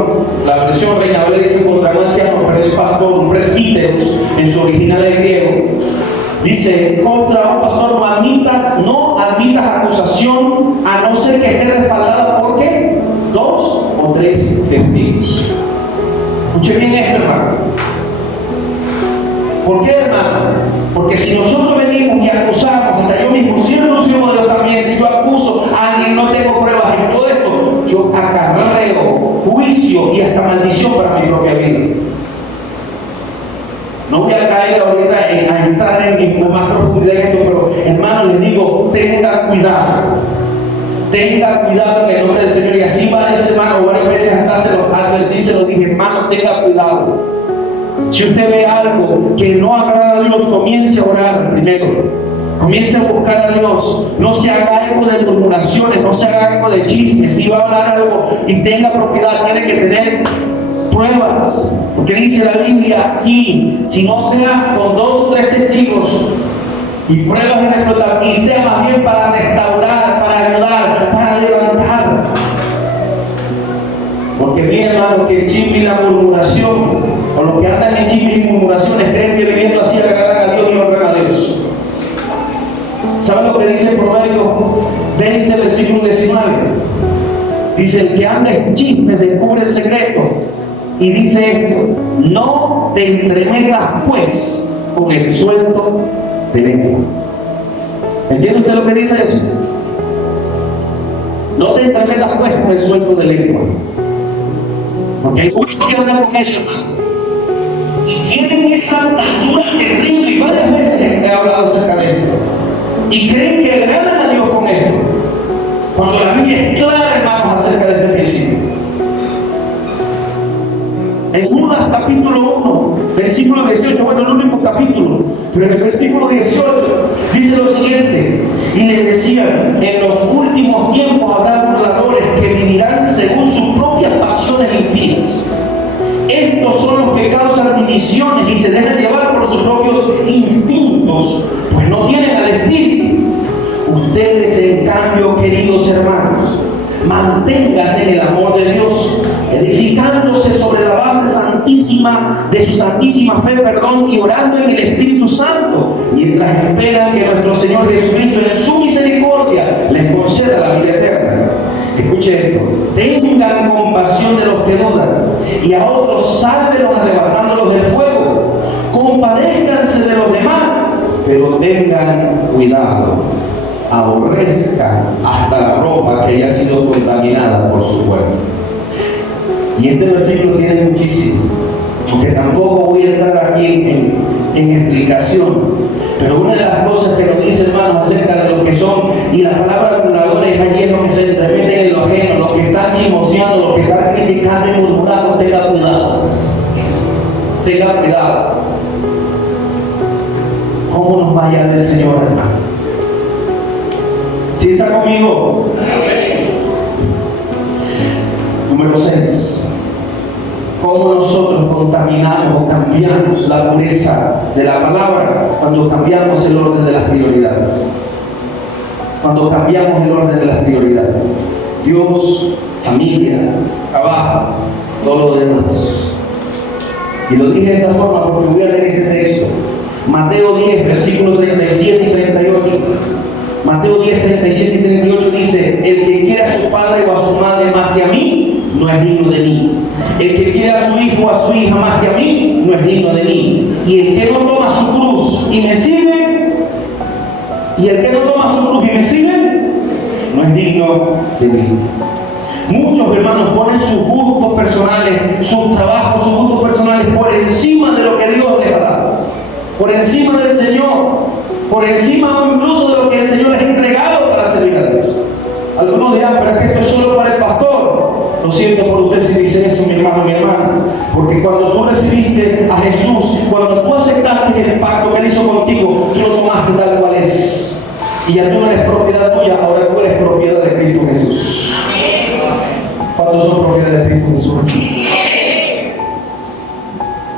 la versión Reina Valera dice contra un anciano, pero es pastor, un presbítero en su original de griego. Dice, contra un pastor no admitas acusación a no ser que esté respaldada por ¿qué? 2 o 3 testigos. Escuche bien esto, hermano. ¿Por qué, hermano? Porque si nosotros venimos y acusamos, hasta yo mismo, si tenga cuidado. Tenga cuidado en el nombre del Señor. Y así varias semanas o varias veces hasta se los advertí, se los dije, hermano, tenga cuidado. Si usted ve algo que no agrada a Dios, comience a orar primero. Comience a buscar a Dios. No se haga eco de murmuraciones, no se haga eco de chismes. Si va a hablar algo y tenga propiedad, tiene que tener pruebas. Porque dice la Biblia aquí, si no sea con 2 o 3 testigos y pruebas en explotar, y sea más bien para restaurar, para ayudar, para levantar. Porque miren, hermano, que el chisme y la murmuración, o los que andan en chismes y murmuraciones, creen que viviendo así agradan a Dios y honran a Dios. ¿Saben lo que dice Proverbios 20, versículo 19? Dice, el que anda en chismes descubre el secreto. Y dice esto, no te entremetas pues con el suelto de lengua. ¿Entiende usted lo que dice eso? No te entremetas pues con el suelto de lengua. Porque hay muchos que hablan con eso, hermano. Y tienen esa atadura terrible, y varias veces he hablado acerca de esto. Y creen que agradan a Dios con esto. Cuando la Biblia es clara, hermanos, acerca de este principio. En Judas capítulo 1, versículo 18, bueno, el último capítulo, pero en el versículo 18 dice lo siguiente, y les decían, en los últimos tiempos habrá burladores que vivirán según sus propias pasiones impías. Estos son los que causan divisiones y se dejan llevar por sus propios instintos, pues no tienen al Espíritu. Ustedes, en cambio, queridos hermanos, manténganse en el amor de Dios, edificándose sobre la base santísima de su santísima fe, y orando en el Espíritu Santo, mientras esperan que nuestro Señor Jesucristo en su misericordia les conceda la vida eterna. Escuche esto, tengan compasión de los que dudan, y a otros sálvelos arrebatándolos del fuego. Compadézcanse de los demás, pero tengan cuidado. Aborrezcan hasta la ropa que haya sido contaminada por su cuerpo. Y este versículo tiene muchísimo, porque tampoco voy a entrar aquí en explicación. Pero una de las cosas que nos dice, hermanos, acerca de los que son, y la palabra burladores es allí los que se entremeten en lo ajeno, los que están chismoseando, los que están criticando y murmurando, tenga cuidado. Tenga cuidado. ¿Cómo nos vaya del Señor, hermano? ¿Sí está conmigo? Número 6. ¿Cómo nosotros contaminamos o cambiamos la pureza de la palabra cuando cambiamos el orden de las prioridades? Cuando cambiamos el orden de las prioridades. Dios, familia, trabajo, todo lo demás. Y lo dije de esta forma porque voy a leer este texto. Mateo 10, versículos 37 y 38. Mateo 10, 37 y 38 dice, el que quiera a su padre o a su madre más que a mí, no es digno de mí. El que quiera a su hijo o a su hija más que a mí, no es digno de mí. Y el que no toma su cruz y me sigue, no es digno de mí. Muchos hermanos ponen sus gustos personales, sus trabajos, sus gustos personales por encima de lo que Dios les ha dado, por encima del Señor, por encima incluso de lo que el Señor les ha entregado para servir a Dios. Algunos dirán, pero es que esto es solo para el pastor. Lo siento por usted si dice eso, mi hermano, mi hermana, porque cuando tú recibiste a Jesús, cuando tú aceptaste el pacto que Él hizo contigo, tú lo tomaste tal cual es. Y ya tú no eres propiedad tuya, ahora tú eres propiedad de Cristo Jesús. ¿Cuántos son propiedad de Cristo Jesús?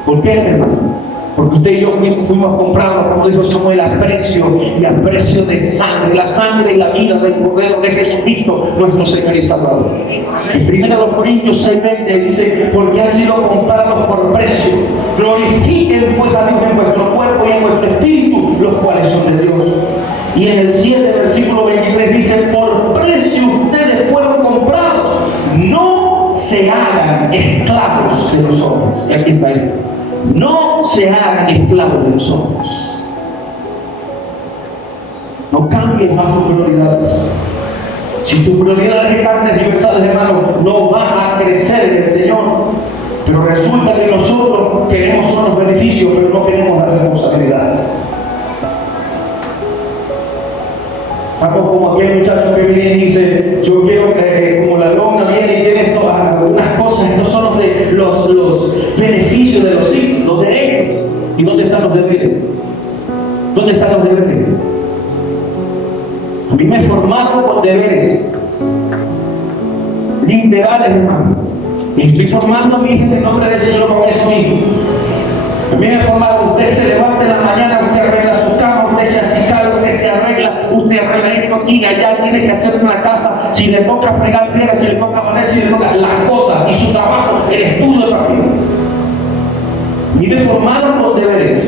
¿Por qué, hermano? Porque usted y yo fuimos comprados, como dijo Samuel, a precio de sangre, la sangre y la vida del Cordero de Jesucristo, nuestro Señor y Salvador. En 1 Corintios 6:20 dice, porque han sido comprados por precio. Glorifiquen pues a Dios en vuestro cuerpo y en vuestro espíritu, los cuales son de Dios. Y en el 7, versículo 23 dice, por precio ustedes fueron comprados, no se hagan esclavos de los hombres. Y aquí está ahí. No se hagan esclavos de los hombres. No cambies más tus prioridades. Si tus prioridades están desnivesadas, hermano, no vas a crecer en el Señor. Pero resulta que nosotros queremos solo los beneficios, pero no queremos la responsabilidad. Estamos como aquel muchacho que viene y dice, yo quiero que, como la lona viene y tiene algunas cosas, estos son los beneficios de los derechos. ¿Y dónde están los deberes? ¿Dónde están los deberes? A mí me formaron con deberes literales, hermano. Y estoy formando a mi hija en el nombre del Señor con eso mismo. A mí me formaron, usted se levanta en la mañana, usted arregla su cama, usted se acicala, usted se arregla, usted arregla esto aquí y allá, tiene que hacer una casa. Si le toca fregar, friega, si le toca barrer, si le toca las cosas y su trabajo, el estudio también. A mí me formaron los deberes.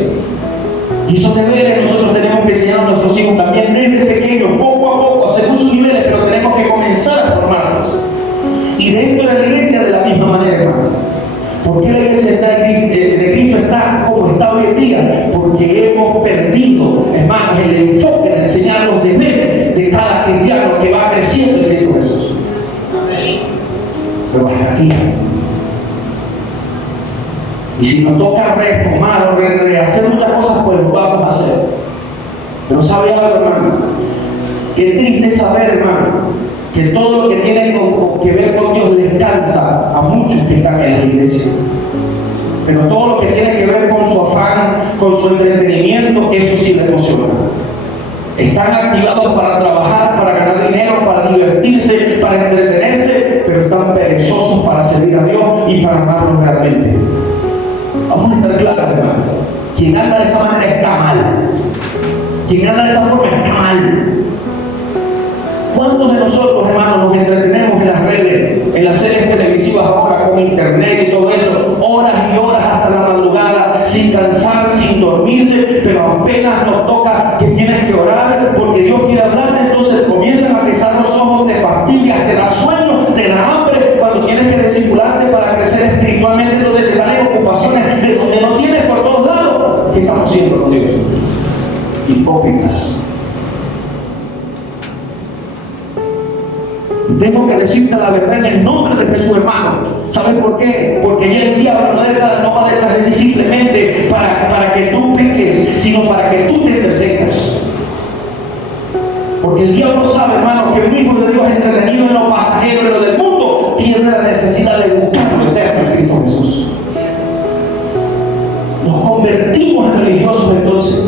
Y esos deberes nosotros tenemos que enseñar a nuestros hijos también desde pequeños, poco a poco, según sus niveles, pero tenemos que comenzar a formarse. Y dentro de la iglesia de la misma manera, hermano. ¿Por qué la iglesia de Cristo está como está hoy en día? Porque hemos perdido, hermano, el enfoque de enseñar los deberes de cada cristiano que va creciendo en Cristo Jesús. Pero hasta aquí. Y si nos toca retomar o rehacer muchas cosas, pues lo vamos a hacer. Pero ¿sabe algo, hermano? Qué triste saber, hermano, que todo lo que tiene que ver con Dios les cansa a muchos que están en la iglesia. Pero todo lo que tiene que ver con su afán, con su entretenimiento, eso sí les emociona. Están activados para trabajar, para ganar dinero, para divertirse, para entretenerse, pero están perezosos para servir a Dios y para amarlo realmente. Vamos a estar claros, hermano. Quien anda de esa manera está mal. Quien anda de esa forma está mal. ¿Cuántos de nosotros, hermanos, nos entretenemos en las redes, en las series televisivas ahora con internet y todo eso, horas y horas hasta la madrugada, sin cansar, sin dormirse, pero apenas nos toca que tienes que orar porque Dios quiere hablarte, entonces comienzan a pesar los ojos, te fastidias, te da sueño, te da hambre, cuando tienes que discipularte para crecer espiritualmente, entonces te dan ocupaciones de donde no tienes por todos lados. ¿Qué estamos haciendo con Dios? Hipócritas. Tengo que decirte la verdad en el nombre de Jesús, hermano. ¿Sabes por qué? Porque ya el diablo no va detrás de ti simplemente para que tú peques, sino para que tú te entretengas. Porque el diablo sabe, hermano, que un hijo de Dios entretenido en lo pasajero, en lo del mundo, pierde la necesidad de buscar lo eterno en Cristo Jesús. Nos convertimos en religiosos entonces.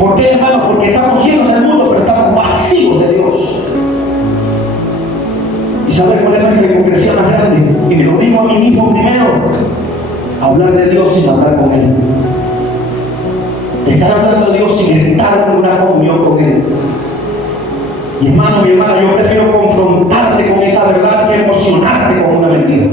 ¿Por qué, hermano? Porque estamos llenos del mundo, pero estamos vacíos de Dios. ¿Y sabes cuál es la hipocresía más grande? Y me lo digo a mí mismo primero: hablar de Dios sin hablar con Él. Estar hablando de Dios sin estar en una comunión con Él. Y hermano, mi hermana, yo prefiero confrontarte con esta verdad que emocionarte con una mentira.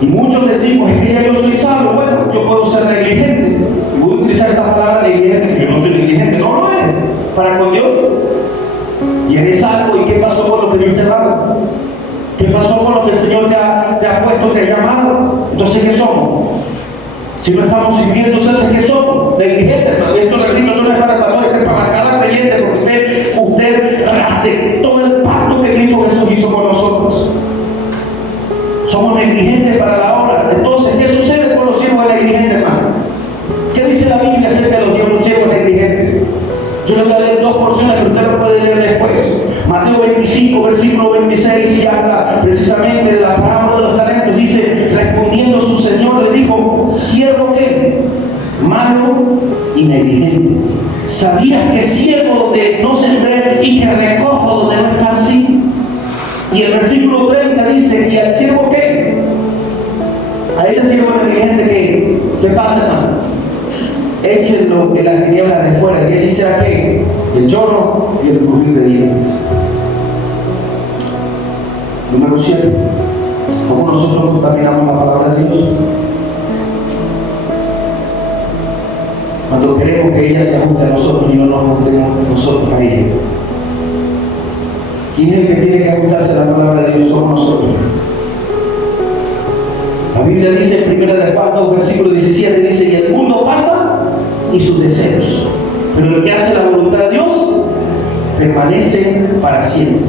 Y muchos decimos, es que ya yo soy salvo. Bueno, yo puedo ser negligente. Y voy a utilizar esta palabra negligente, que yo no soy negligente. No lo eres. Para con Dios. Y eres salvo. ¿Y qué pasó con lo que Dios te ha dado? ¿Qué pasó con lo que el Señor te ha puesto, te ha llamado? Entonces, ¿qué somos? Si no estamos sirviendo, entonces, ¿qué somos? Negligentes. Y esto le digo, no es para el valor, es para cada creyente, porque usted aceptó el pacto que Cristo Jesús hizo con nosotros. Somos negligentes para la obra. Entonces, ¿qué sucede con los siervos negligentes, hermano? ¿Qué dice la Biblia acerca de los siervos negligentes? Yo le voy a leer dos porciones que usted lo puede leer después. Mateo 25, versículo 26, y habla precisamente de la parábola de los talentos. Dice, respondiendo su Señor, le dijo: siervo que malo y negligente. ¿Sabías que siervo donde no sembré y que recojo donde no esparcí? Y el versículo 30 dice, ¿y al siervo qué? A ese siervo negligente, ¿qué pasa, hermano? Échenlo en las tinieblas de fuera. ¿Qué dice aquí? El lloro y el crujir de dientes. Número 7. ¿Cómo nosotros contaminamos la palabra de Dios? Cuando queremos que ella se ajuste a nosotros y no nos ajustemos nosotros a ella. ¿Quién es el que tiene que ajustarse a la palabra de Dios? Somos nosotros. La Biblia dice en 1 Juan 2, versículo 17, dice, y el mundo pasa y sus deseos, pero el que hace la voluntad de Dios permanece para siempre.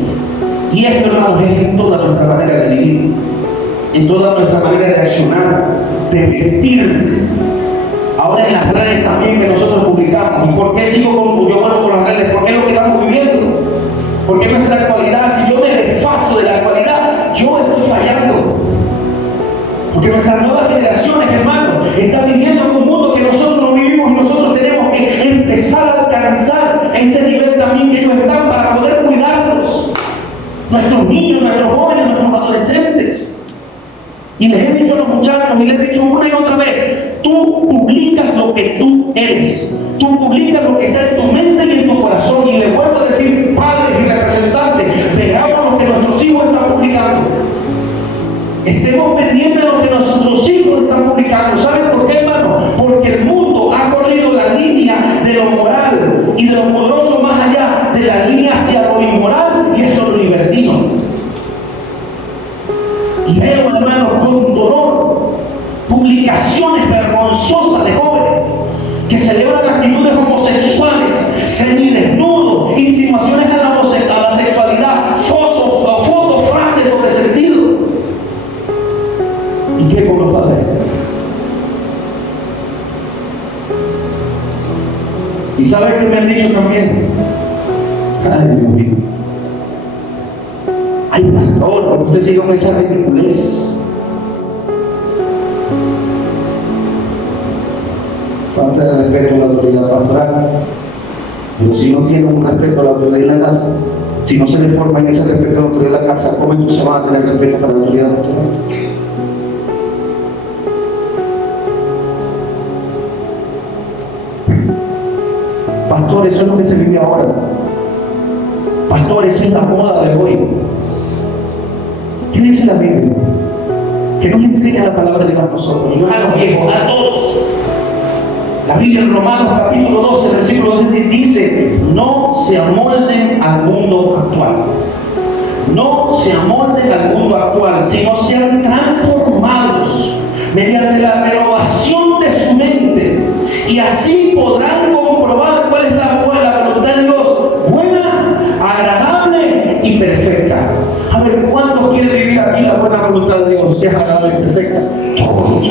Y esto, hermanos, es en toda nuestra manera de vivir, en toda nuestra manera de accionar, de vestir. Ahora ahora en las redes también que nosotros publicamos. ¿Y por qué sigo con las redes? Porque es lo que estamos viviendo. Porque nuestra actualidad, si yo me desfaso de la actualidad, yo estoy fallando. Porque nuestras nuevas generaciones, hermanos, están viviendo en un mundo que nosotros no vivimos y nosotros tenemos que empezar a alcanzar ese nivel también que ellos están para poder cuidarlos. Nuestros niños, nuestros jóvenes, nuestros adolescentes. Y les he dicho a los muchachos y les he dicho una y otra vez, tú publicas lo que tú eres. Tú publicas lo que está en tu mente y en tu corazón. Y les vuelvo a decir, padres y representantes, veamos lo que nuestros hijos están publicando. Estemos pendientes de lo que nuestros hijos están publicando. ¿Saben por qué, hermano? Porque el mundo ha corrido la línea de lo moral y de lo poderoso más allá de la línea hacia lo inmoral y hacia lo libertino. Y veo, hermanos, con dolor publicaciones vergonzosas de jóvenes que celebran actitudes homosexuales, semidesnudos, insinuaciones a la sexualidad, fotos, frases doble sentido. ¿Y qué con los padres? ¿Y saben qué me han dicho también? Ay, Dios mío. Ay, pastor, porque usted sigue con esa ridiculez. Falta de respeto a la autoridad pastoral. Pero si no tienen un respeto a la autoridad en la casa, si no se le forma en ese respeto a la autoridad en la casa, ¿cómo entonces van a tener respeto para la autoridad pastoral? Pastor, eso es lo que se vive ahora. Pastor, esa es la moda de hoy. ¿Qué dice la Biblia? Que nos enseña la palabra de Dios a nosotros, y no a los viejos, a todos. La Biblia en Romanos capítulo 12, versículo 12 dice: no se amolden al mundo actual. No se amolden al mundo actual, sino sean transformados mediante la renovación de su mente, y así podrán comprobar cuál es la voluntad de Dios, buena, agradable y perfecta. A ver, ¿cuántos quieren vivir aquí la buena voluntad de Dios, que es agradable y perfecta? Todos.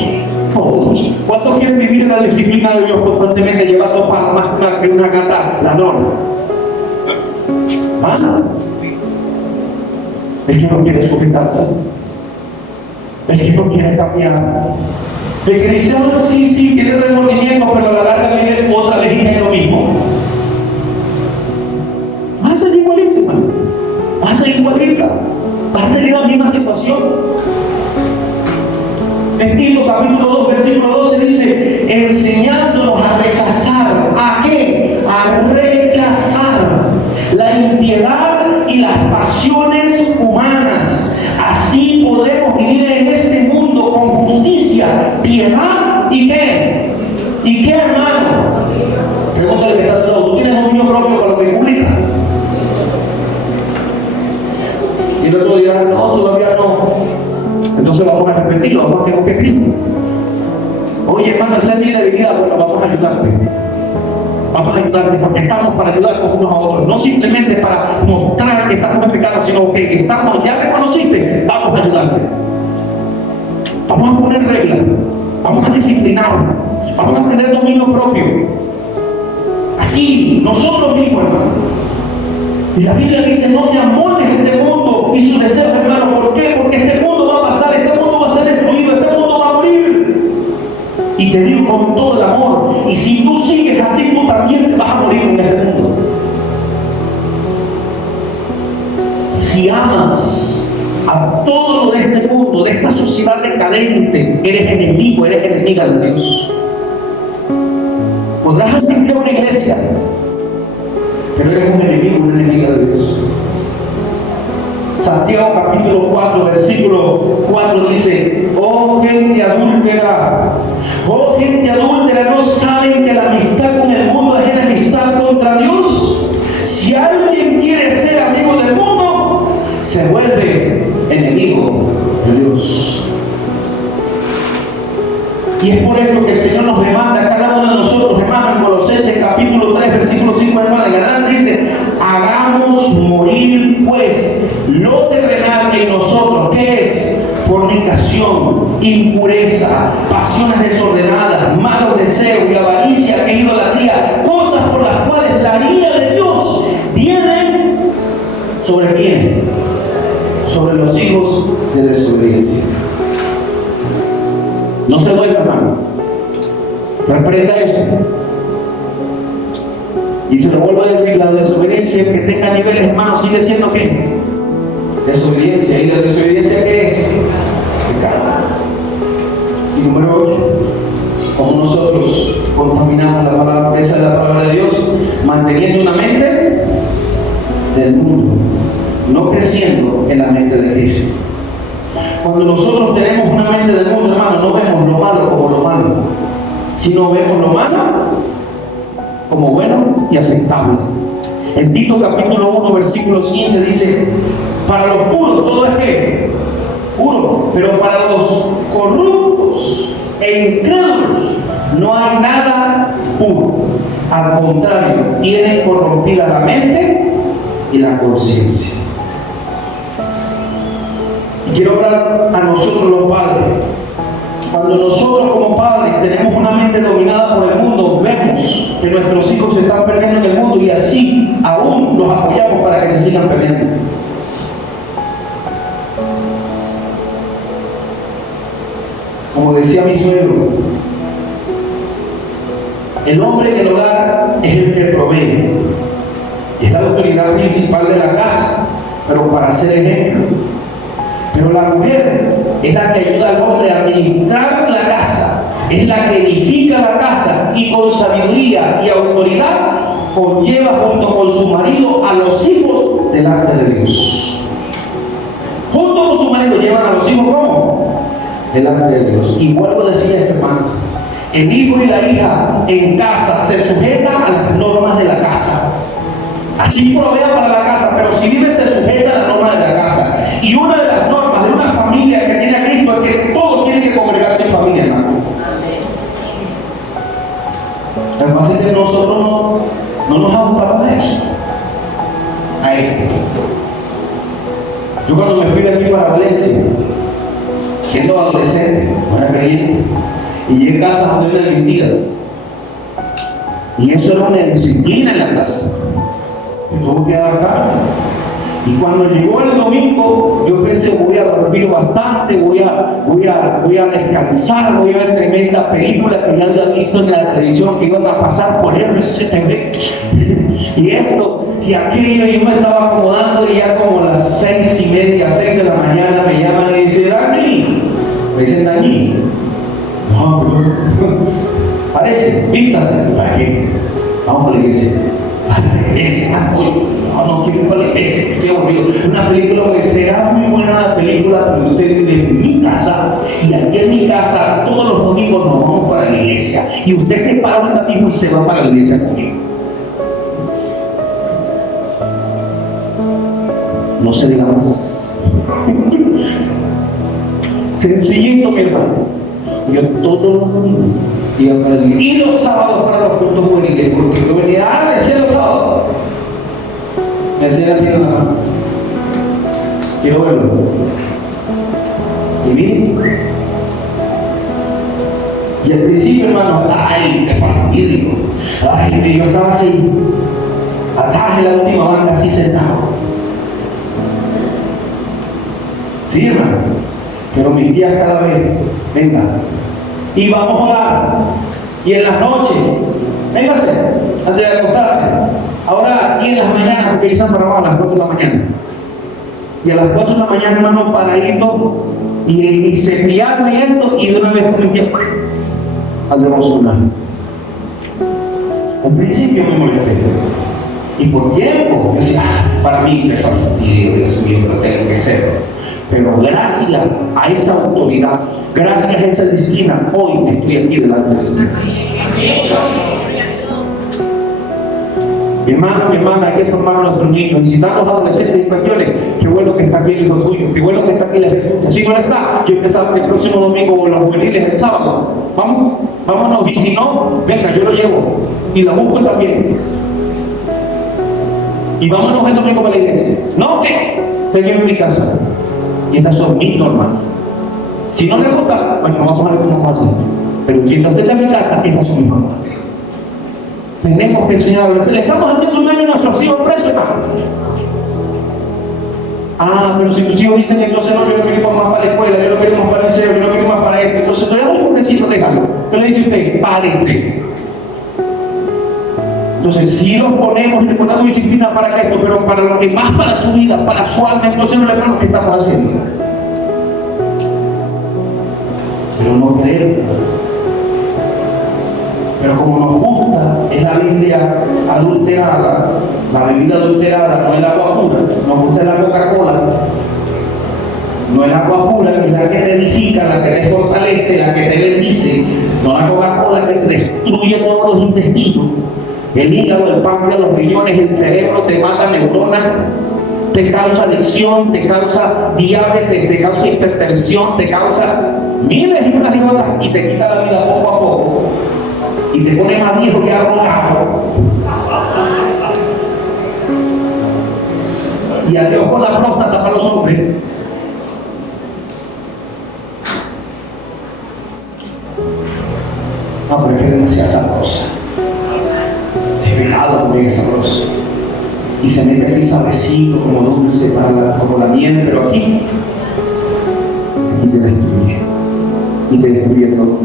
¿Cuántos quieren vivir en la disciplina de Dios constantemente, llevando más que una gata la norma? ¿Mala? Es que no quiere sujetarse. Es que no quiere cambiar. El que dice, oh, sí, quiere remordimiento, pero a la larga viene otra vez y es lo mismo. Vas a ser igualita, hermano. Vas a ser igualita. Vas a seguir la misma situación. En Tito capítulo 2, versículo 12 dice: enseñándonos a rechazar. ¿A qué? A rechazar la impiedad y las pasiones humanas. Así podremos vivir en este mundo con justicia, piedad y ¿qué? ¿Y qué, hermano? Pregúntale que estás todo. ¿Tú tienes dominio propio con lo que publicas? Y el otro dirá, no, todavía no. Entonces vamos a repetirlo, vamos a tener que escribir. Oye, hermano, esa es mi debilidad. Bueno, vamos a ayudarte. Vamos a ayudarte porque estamos para ayudarnos unos a otros. No simplemente para mostrar que estamos en pecado, sino que estamos, ya reconociste, vamos a ayudarte. Vamos a poner reglas. Vamos a disciplinarnos. Vamos a tener dominio propio. Aquí, nosotros mismos, hermano. Y la Biblia dice: no te amoldes este mundo y su deseo, hermano. ¿Por qué? Porque este mundo va a pasar, este mundo va a ser destruido, este mundo va a morir. Y te digo con todo el amor, y si tú sigues así, tú también te vas a morir en este mundo. Si amas a todo lo de este mundo, de esta sociedad decadente, eres enemigo, eres enemiga de Dios. Podrás asistir a una iglesia, pero eres un enemigo, una enemiga de Dios. Santiago capítulo 4, versículo 4 dice: oh gente adúltera, ¿no saben que la amistad con el mundo es enemistad contra Dios? Si alguien quiere ser amigo del mundo, se vuelve enemigo de Dios. Y es por esto que el Señor nos demanda a cada uno de nosotros, hermanos, en Colosenses capítulo 3, versículo 5, hermano, de adelante dice: hagamos morir pues lo terrenal en nosotros, que es fornicación, impureza, pasiones desordenadas, contiendas, malos deseos y avaricia e idolatría, cosas por las cuales la ira de Dios viene ¿sobre quién? Sobre los hijos de desobediencia. No se duerma, hermano. Reprenda eso. Y se lo vuelvo a decir, la desobediencia que tenga niveles, hermano, sigue siendo ¿qué? Desobediencia. ¿Y la desobediencia qué es? Pecado. Y número 8, como nosotros contaminamos la palabra, esa es la palabra de Dios, manteniendo una mente del mundo, no creciendo en la mente de Cristo. Cuando nosotros tenemos una mente del mundo, hermano, no vemos lo malo como lo malo, sino vemos lo malo como bueno y aceptable. En Tito capítulo 1, versículo 15 dice: para los puros todo es que puro, pero para los corruptos e incrédulos no hay nada puro. Al contrario, tienen corrompida la mente y la conciencia. Y quiero hablar a nosotros los padres. Cuando nosotros como padres tenemos una mente dominada por el mundo, vemos que nuestros hijos se están perdiendo en el mundo y así aún los apoyamos para que se sigan perdiendo. Como decía mi suegro, el hombre en el hogar es el que provee, es la autoridad principal de la casa, pero para ser ejemplo. Pero la mujer es la que ayuda al hombre a administrar la casa, es la que edifica la casa y con sabiduría y autoridad conlleva junto con su marido a los hijos delante de Dios. Junto con su marido llevan a los hijos ¿cómo? Delante de Dios. Y vuelvo a decir esto, hermano: el hijo y la hija en casa se sujetan a las normas de la casa. Así provea para la casa, pero si vive se sujeta a las normas de la casa. Y una de las normas de una familia que tiene a Cristo es que todos tienen que congregarse en familia, hermano. Lo que pasa es que nosotros no nos ajustamos a eso. A esto. Yo cuando me fui de aquí para Valencia, siendo adolescente, no era creyente, y llegué a casa donde una de mis tías. Y eso era una disciplina en la casa. Me tuvo que dar acá. Y cuando llegó el domingo, yo pensé: voy a dormir bastante, voy a descansar, voy a ver tremenda película que ya había visto en la televisión que iban a pasar por RCTV. Y esto, y aquello, yo me estaba acomodando y ya como a las 6:30, 6 de la mañana me llaman y dicen: Dani, me dicen Dani. No, parece, vístase. ¿Para qué? Vamos a la iglesia. A la iglesia, no quiero ir para la iglesia, estoy aburrido. Una película que será muy buena la película, pero usted vive en mi casa, y aquí en mi casa todos los domingos nos vamos para la iglesia, y usted se para ahorita mismo y se va para la iglesia conmigo. No se diga más. Sencillito, mi hermano. Yo todos los domingos iba para la iglesia, y los sábados para los cultos juveniles, porque yo venía decía los sábados. Me decía así en la mano: quiero verlo. Y vi. Y al principio, hermano, ay, qué fastidio. Ay, yo estaba así, atrás de la última banca, así sentado. Sí, hermano. Pero mis días cada vez, venga, y vamos a orar. Y en las noches, véngase, antes de acostarse. Ahora, y en las mañanas, porque quizás para a las 4 de la mañana. Y a las 4 de la mañana, hermano, paradito, y cepillarme y esto, y de una vez con mi tiempo al devocional. Al principio me molesté. Y por tiempo, decía: para mí, me fastidio, Dios mío, lo tengo que hacer. Pero gracias a esa autoridad, gracias a esa disciplina, hoy estoy aquí delante de Dios. Mi hermano, mi hermana, hay que formar a nuestros niños. Y si estamos adolescentes y españoles, qué bueno que está aquí el hijo suyo, qué bueno que está aquí la Jesús. Si no está, yo pensaba que el próximo domingo los juveniles el sábado. Vámonos, y si no, venga, yo lo llevo. Y la busco también. Y vámonos el domingo para la iglesia. No, tengo en mi casa. Y estas son mis normas. Si no le gusta, bueno, vamos a ver cómo pasa. Pero mientras usted está en mi casa, esta es su misma casa. Tenemos que enseñarlo. Le estamos haciendo un daño a nuestros hijos presos, hermano. Ah, pero si tus hijos dicen entonces no, yo no quiero más para la escuela, yo no quiero más para el liceo, yo no quiero más para esto, entonces tú le das un necesito, déjalo. Yo le dice a usted, párese. Entonces, si los ponemos y le ponemos disciplina para esto, pero para lo que más para su vida, para su alma, entonces no le vemos qué estamos haciendo. Pero no creemos. Pero como nos gusta, es la Biblia adulterada, la bebida adulterada, no el agua pura, nos gusta la Coca-Cola, no el agua pura, que es la que te edifica, la que te fortalece, la que te bendice, no la Coca-Cola que te destruye todos los intestinos, el hígado, el páncreas, los riñones, el cerebro, te mata neuronas, te causa adicción, te causa diabetes, te causa hipertensión, te causa miles y unas y otras y te quita la vida poco a poco. Y te pone más viejo que arrogado. Y adiós con la próstata para los hombres. No, pero es que es demasiado sabrosa. Es pecado también es sabroso. Y se mete aquí sabrecito, como dulce, como la miel, pero aquí te destruye. Y te destruye todo.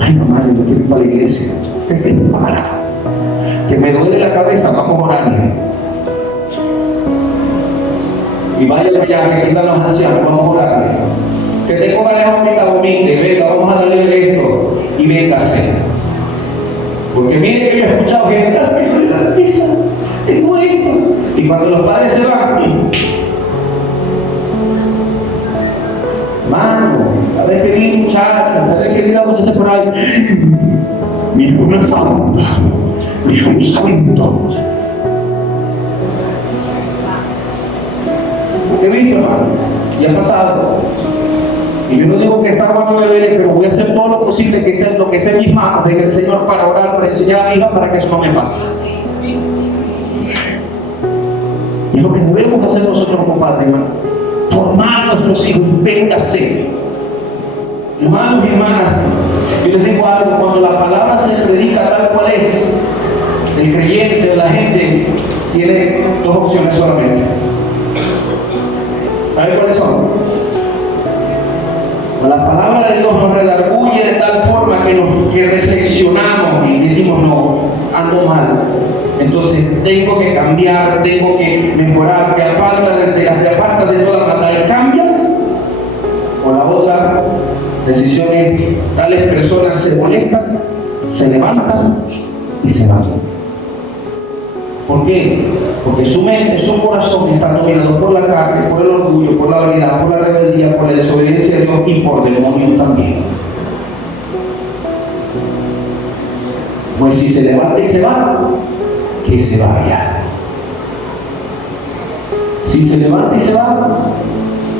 Ay, mamá, yo no quiero ir para la iglesia. Que se para. Que me duele la cabeza, vamos a orar. Y vaya allá, que quitan los ancianos, vamos a orar. Que tengo ganas de hospital, venga, vamos a darle esto. Y véngase. Porque mire que yo he escuchado gente, pero de la pizza, tengo esto. Y cuando los padres se van, mano, a ver que vi muchacha, a ver que vi a muchacha por ahí. Mira una santa, mira un santo. ¿Qué visto, hermano? Y ha pasado. Y yo no digo que está bueno beber, pero voy a hacer todo lo posible que esté, lo que esté en mis manos de el Señor para orar, para enseñar a mi hija para que eso no me pase. Y lo que debemos hacer nosotros como padres, hermano, formar a nuestros hijos, véngase. Hermanos y hermanas, yo les digo algo, cuando la palabra se predica tal cual es, el creyente, la gente, tiene dos opciones solamente. ¿Saben cuáles son? La palabra de Dios nos redarguye de tal forma que reflexionamos y decimos, no, ando mal. Entonces tengo que cambiar, tengo que mejorar, te apartas de toda maldad y cambias. O la otra decisión es, tales personas se molestan, se levantan y se van. ¿Por qué? Porque su mente, su corazón está dominado por la carne, por el orgullo, por la vanidad, por la rebeldía, por la desobediencia a Dios y por demonios también. Pues si se levanta y se va, que se vaya. Si se levanta y se va,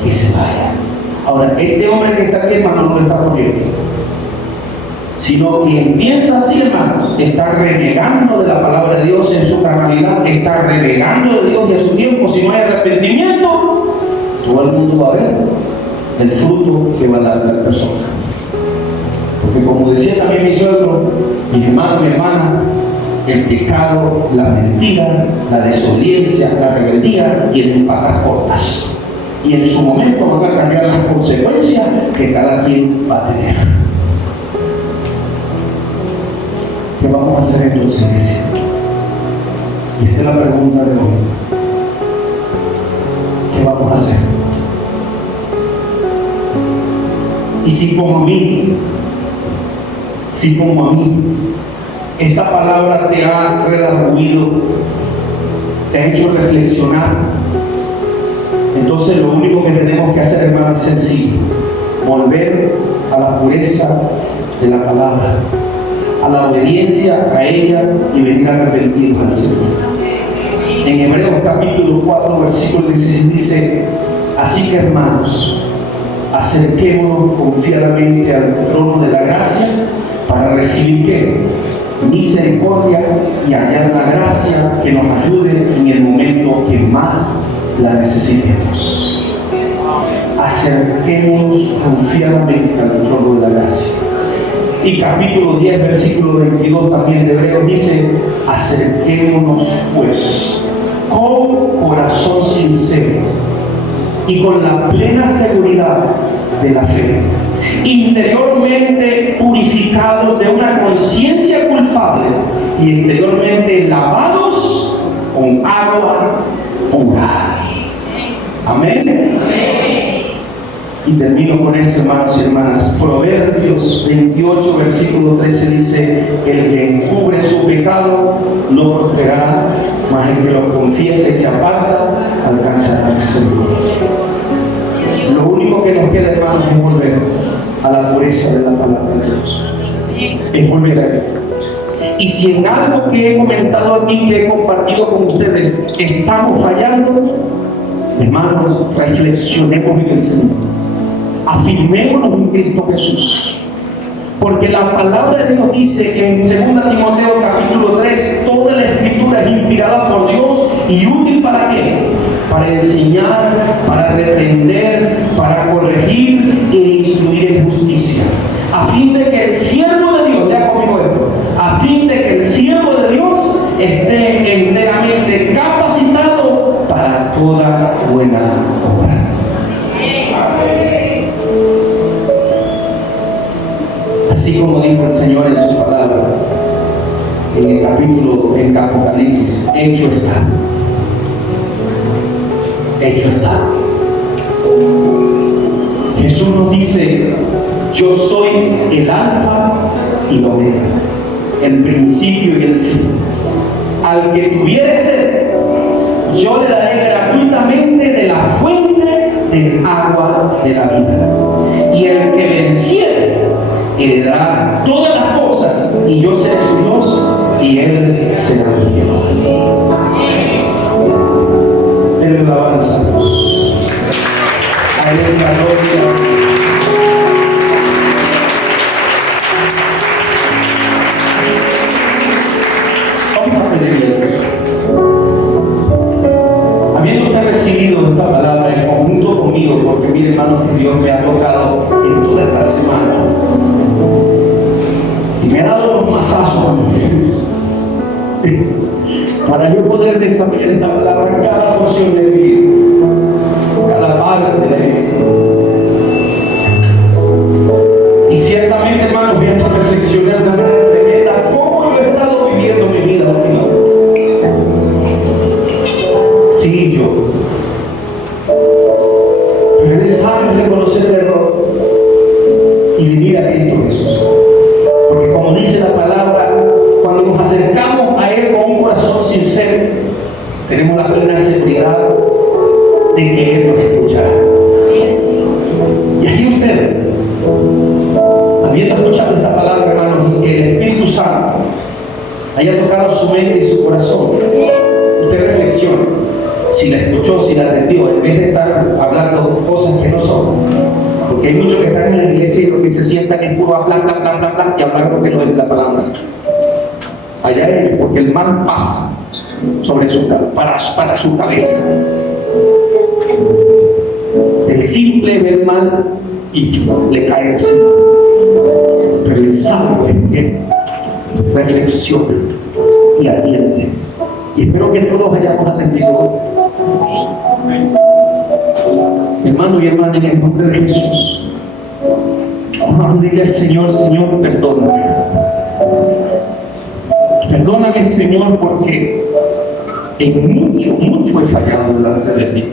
que se vaya. Ahora, este hombre que está aquí, hermano, no lo está poniendo. Sino quien piensa así, hermanos, está renegando de la palabra de Dios en su carnalidad, está renegando de Dios y a su tiempo. Si no hay arrepentimiento, todo el mundo va a ver el fruto que va a dar la persona. Porque como decía también mi suegro, mi hermano, mi hermana, el pecado, la mentira, la desobediencia, la rebeldía tienen patas cortas. Y en su momento van a cambiar las consecuencias que cada quien va a tener. ¿Qué vamos a hacer entonces, iglesia? Y esta es la pregunta de hoy. ¿Qué vamos a hacer? Y si como a mí, esta palabra te ha redarguido, te ha hecho reflexionar, entonces lo único que tenemos que hacer, hermano, es sencillo: volver a la pureza de la palabra, a la obediencia a ella y venir arrepentidos al Señor. En Hebreos capítulo 4, versículo 16 dice: así que, hermanos, acerquémonos confiadamente al trono de la gracia para recibir ¿qué? Misericordia y hallar la gracia que nos ayude en el momento que más la necesitemos. acerquémonos confiadamente al trono de la gracia. Y capítulo 10, versículo 22 también de Hebreos dice: acerquémonos pues con corazón sincero y con la plena seguridad de la fe, interiormente purificados de una conciencia culpable y exteriormente lavados con agua pura. Amén. Y termino con esto, hermanos y hermanas. Proverbios 28, versículo 13 dice: el que encubre su pecado no prosperará, mas el que lo confiesa y se aparta alcanzará la misericordia. Lo único que nos queda, hermanos, es volver a la pureza de la palabra de Dios. Es volver a Él. Y si en algo que he comentado aquí, que he compartido con ustedes, estamos fallando, hermanos, reflexionemos en el Señor. Afirmémonos en Cristo Jesús. Porque la palabra de Dios dice en 2 Timoteo capítulo 3: toda la escritura es inspirada por Dios y útil ¿para qué? Para enseñar, para reprender, para corregir e instruir en justicia, a fin de que el siervo de Dios, lea conmigo esto, a fin de que el siervo de Dios esté enteramente capacitado para toda buena obra. Así como dijo el Señor en su palabra, en el capítulo en Apocalipsis: hecho está. Hecho está. Jesús nos dice: yo soy el alfa y la omega, el principio y el fin. Al que tuviere sed, yo le daré gratuitamente de la fuente del agua de la vida. Y el que venciere heredará todas las cosas, y yo seré su Dios, y él será mi Dios. Denle alabanza a Dios. A él es la gloria. Vamos a pedirle. Habiendo usted recibido esta palabra en conjunto conmigo, porque mire, hermanos, que Dios me ha tocado en toda esta semana y me ha dado los mazazos para yo poder desarrollar esta palabra en cada porción de mi vida, cada parte de mi vida. Y ciertamente, hermanos, voy a reflexionar de manera tremenda cómo yo he estado viviendo mi vida últimamente. Sí, yo. Pero es necesario reconocer el error y vivir a Cristo Jesús. Porque como dice la palabra, cuando nos acercamos a Él con un corazón sincero, tenemos la plena seguridad de que Él nos escuchará. Y aquí usted, habiendo escuchado esta palabra, hermanos, y que el Espíritu Santo haya tocado su mente y su corazón, usted reflexiona si la escuchó, si la atendió, en vez de estar hablando cosas que no son. Porque hay muchos que están en la iglesia y lo que se sientan es puro hablar, y hablar lo que no es la palabra. Allá ellos, porque el mal pasa sobre para su cabeza. El simple ve el mal y le cae encima. Pero el sabio es que reflexiona y atiende. Y espero que todos hayamos atendido. Hermano y hermana, en el nombre de Jesús, vamos a pedirle al Señor: Señor, perdóname. Perdóname, Señor, porque en mucho he fallado delante de ti.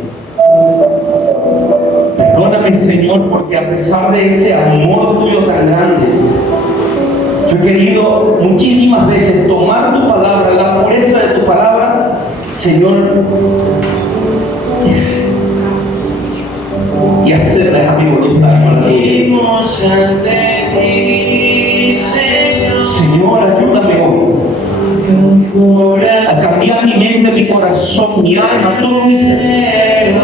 Perdóname, Señor, porque a pesar de ese amor tuyo tan grande, yo he querido muchísimas veces tomar tu palabra, la pureza de tu palabra, Señor, y hacerla a mi voluntad. Señor, ayúdame hoy a cambiar mi mente, mi corazón, mi alma, todo mi ser.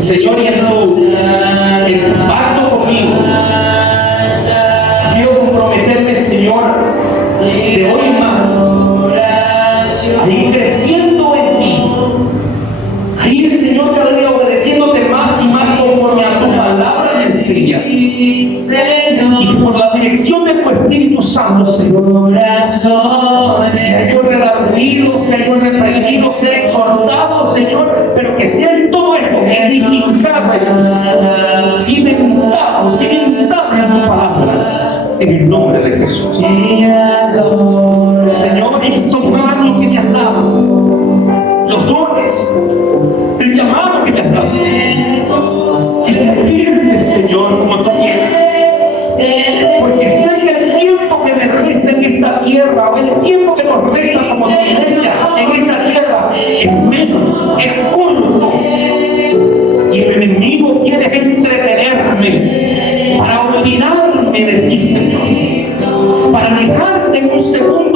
Señor, y en tu pacto conmigo, quiero comprometerme, Señor, de hoy en más a ir creciendo en ti, a ir, Señor, cada día obedeciendo Santo, Señor. Si hay algo redarguido, si hay algo reprimido, sea exhortado, Señor, pero que sea en todo esto edificado, cimentado en tu palabra, en el nombre de Jesús. Señor, en estos manos que me has dado, los dones, el llamado que me has dado, y servirte, Señor, como tú quieres. Porque sé que el tiempo que me resta en esta tierra, o el tiempo que nos resta como tu iglesia en esta tierra, es menos, es corto. Y el enemigo quiere entretenerme para olvidarme de ti, Señor, para dejarte en un segundo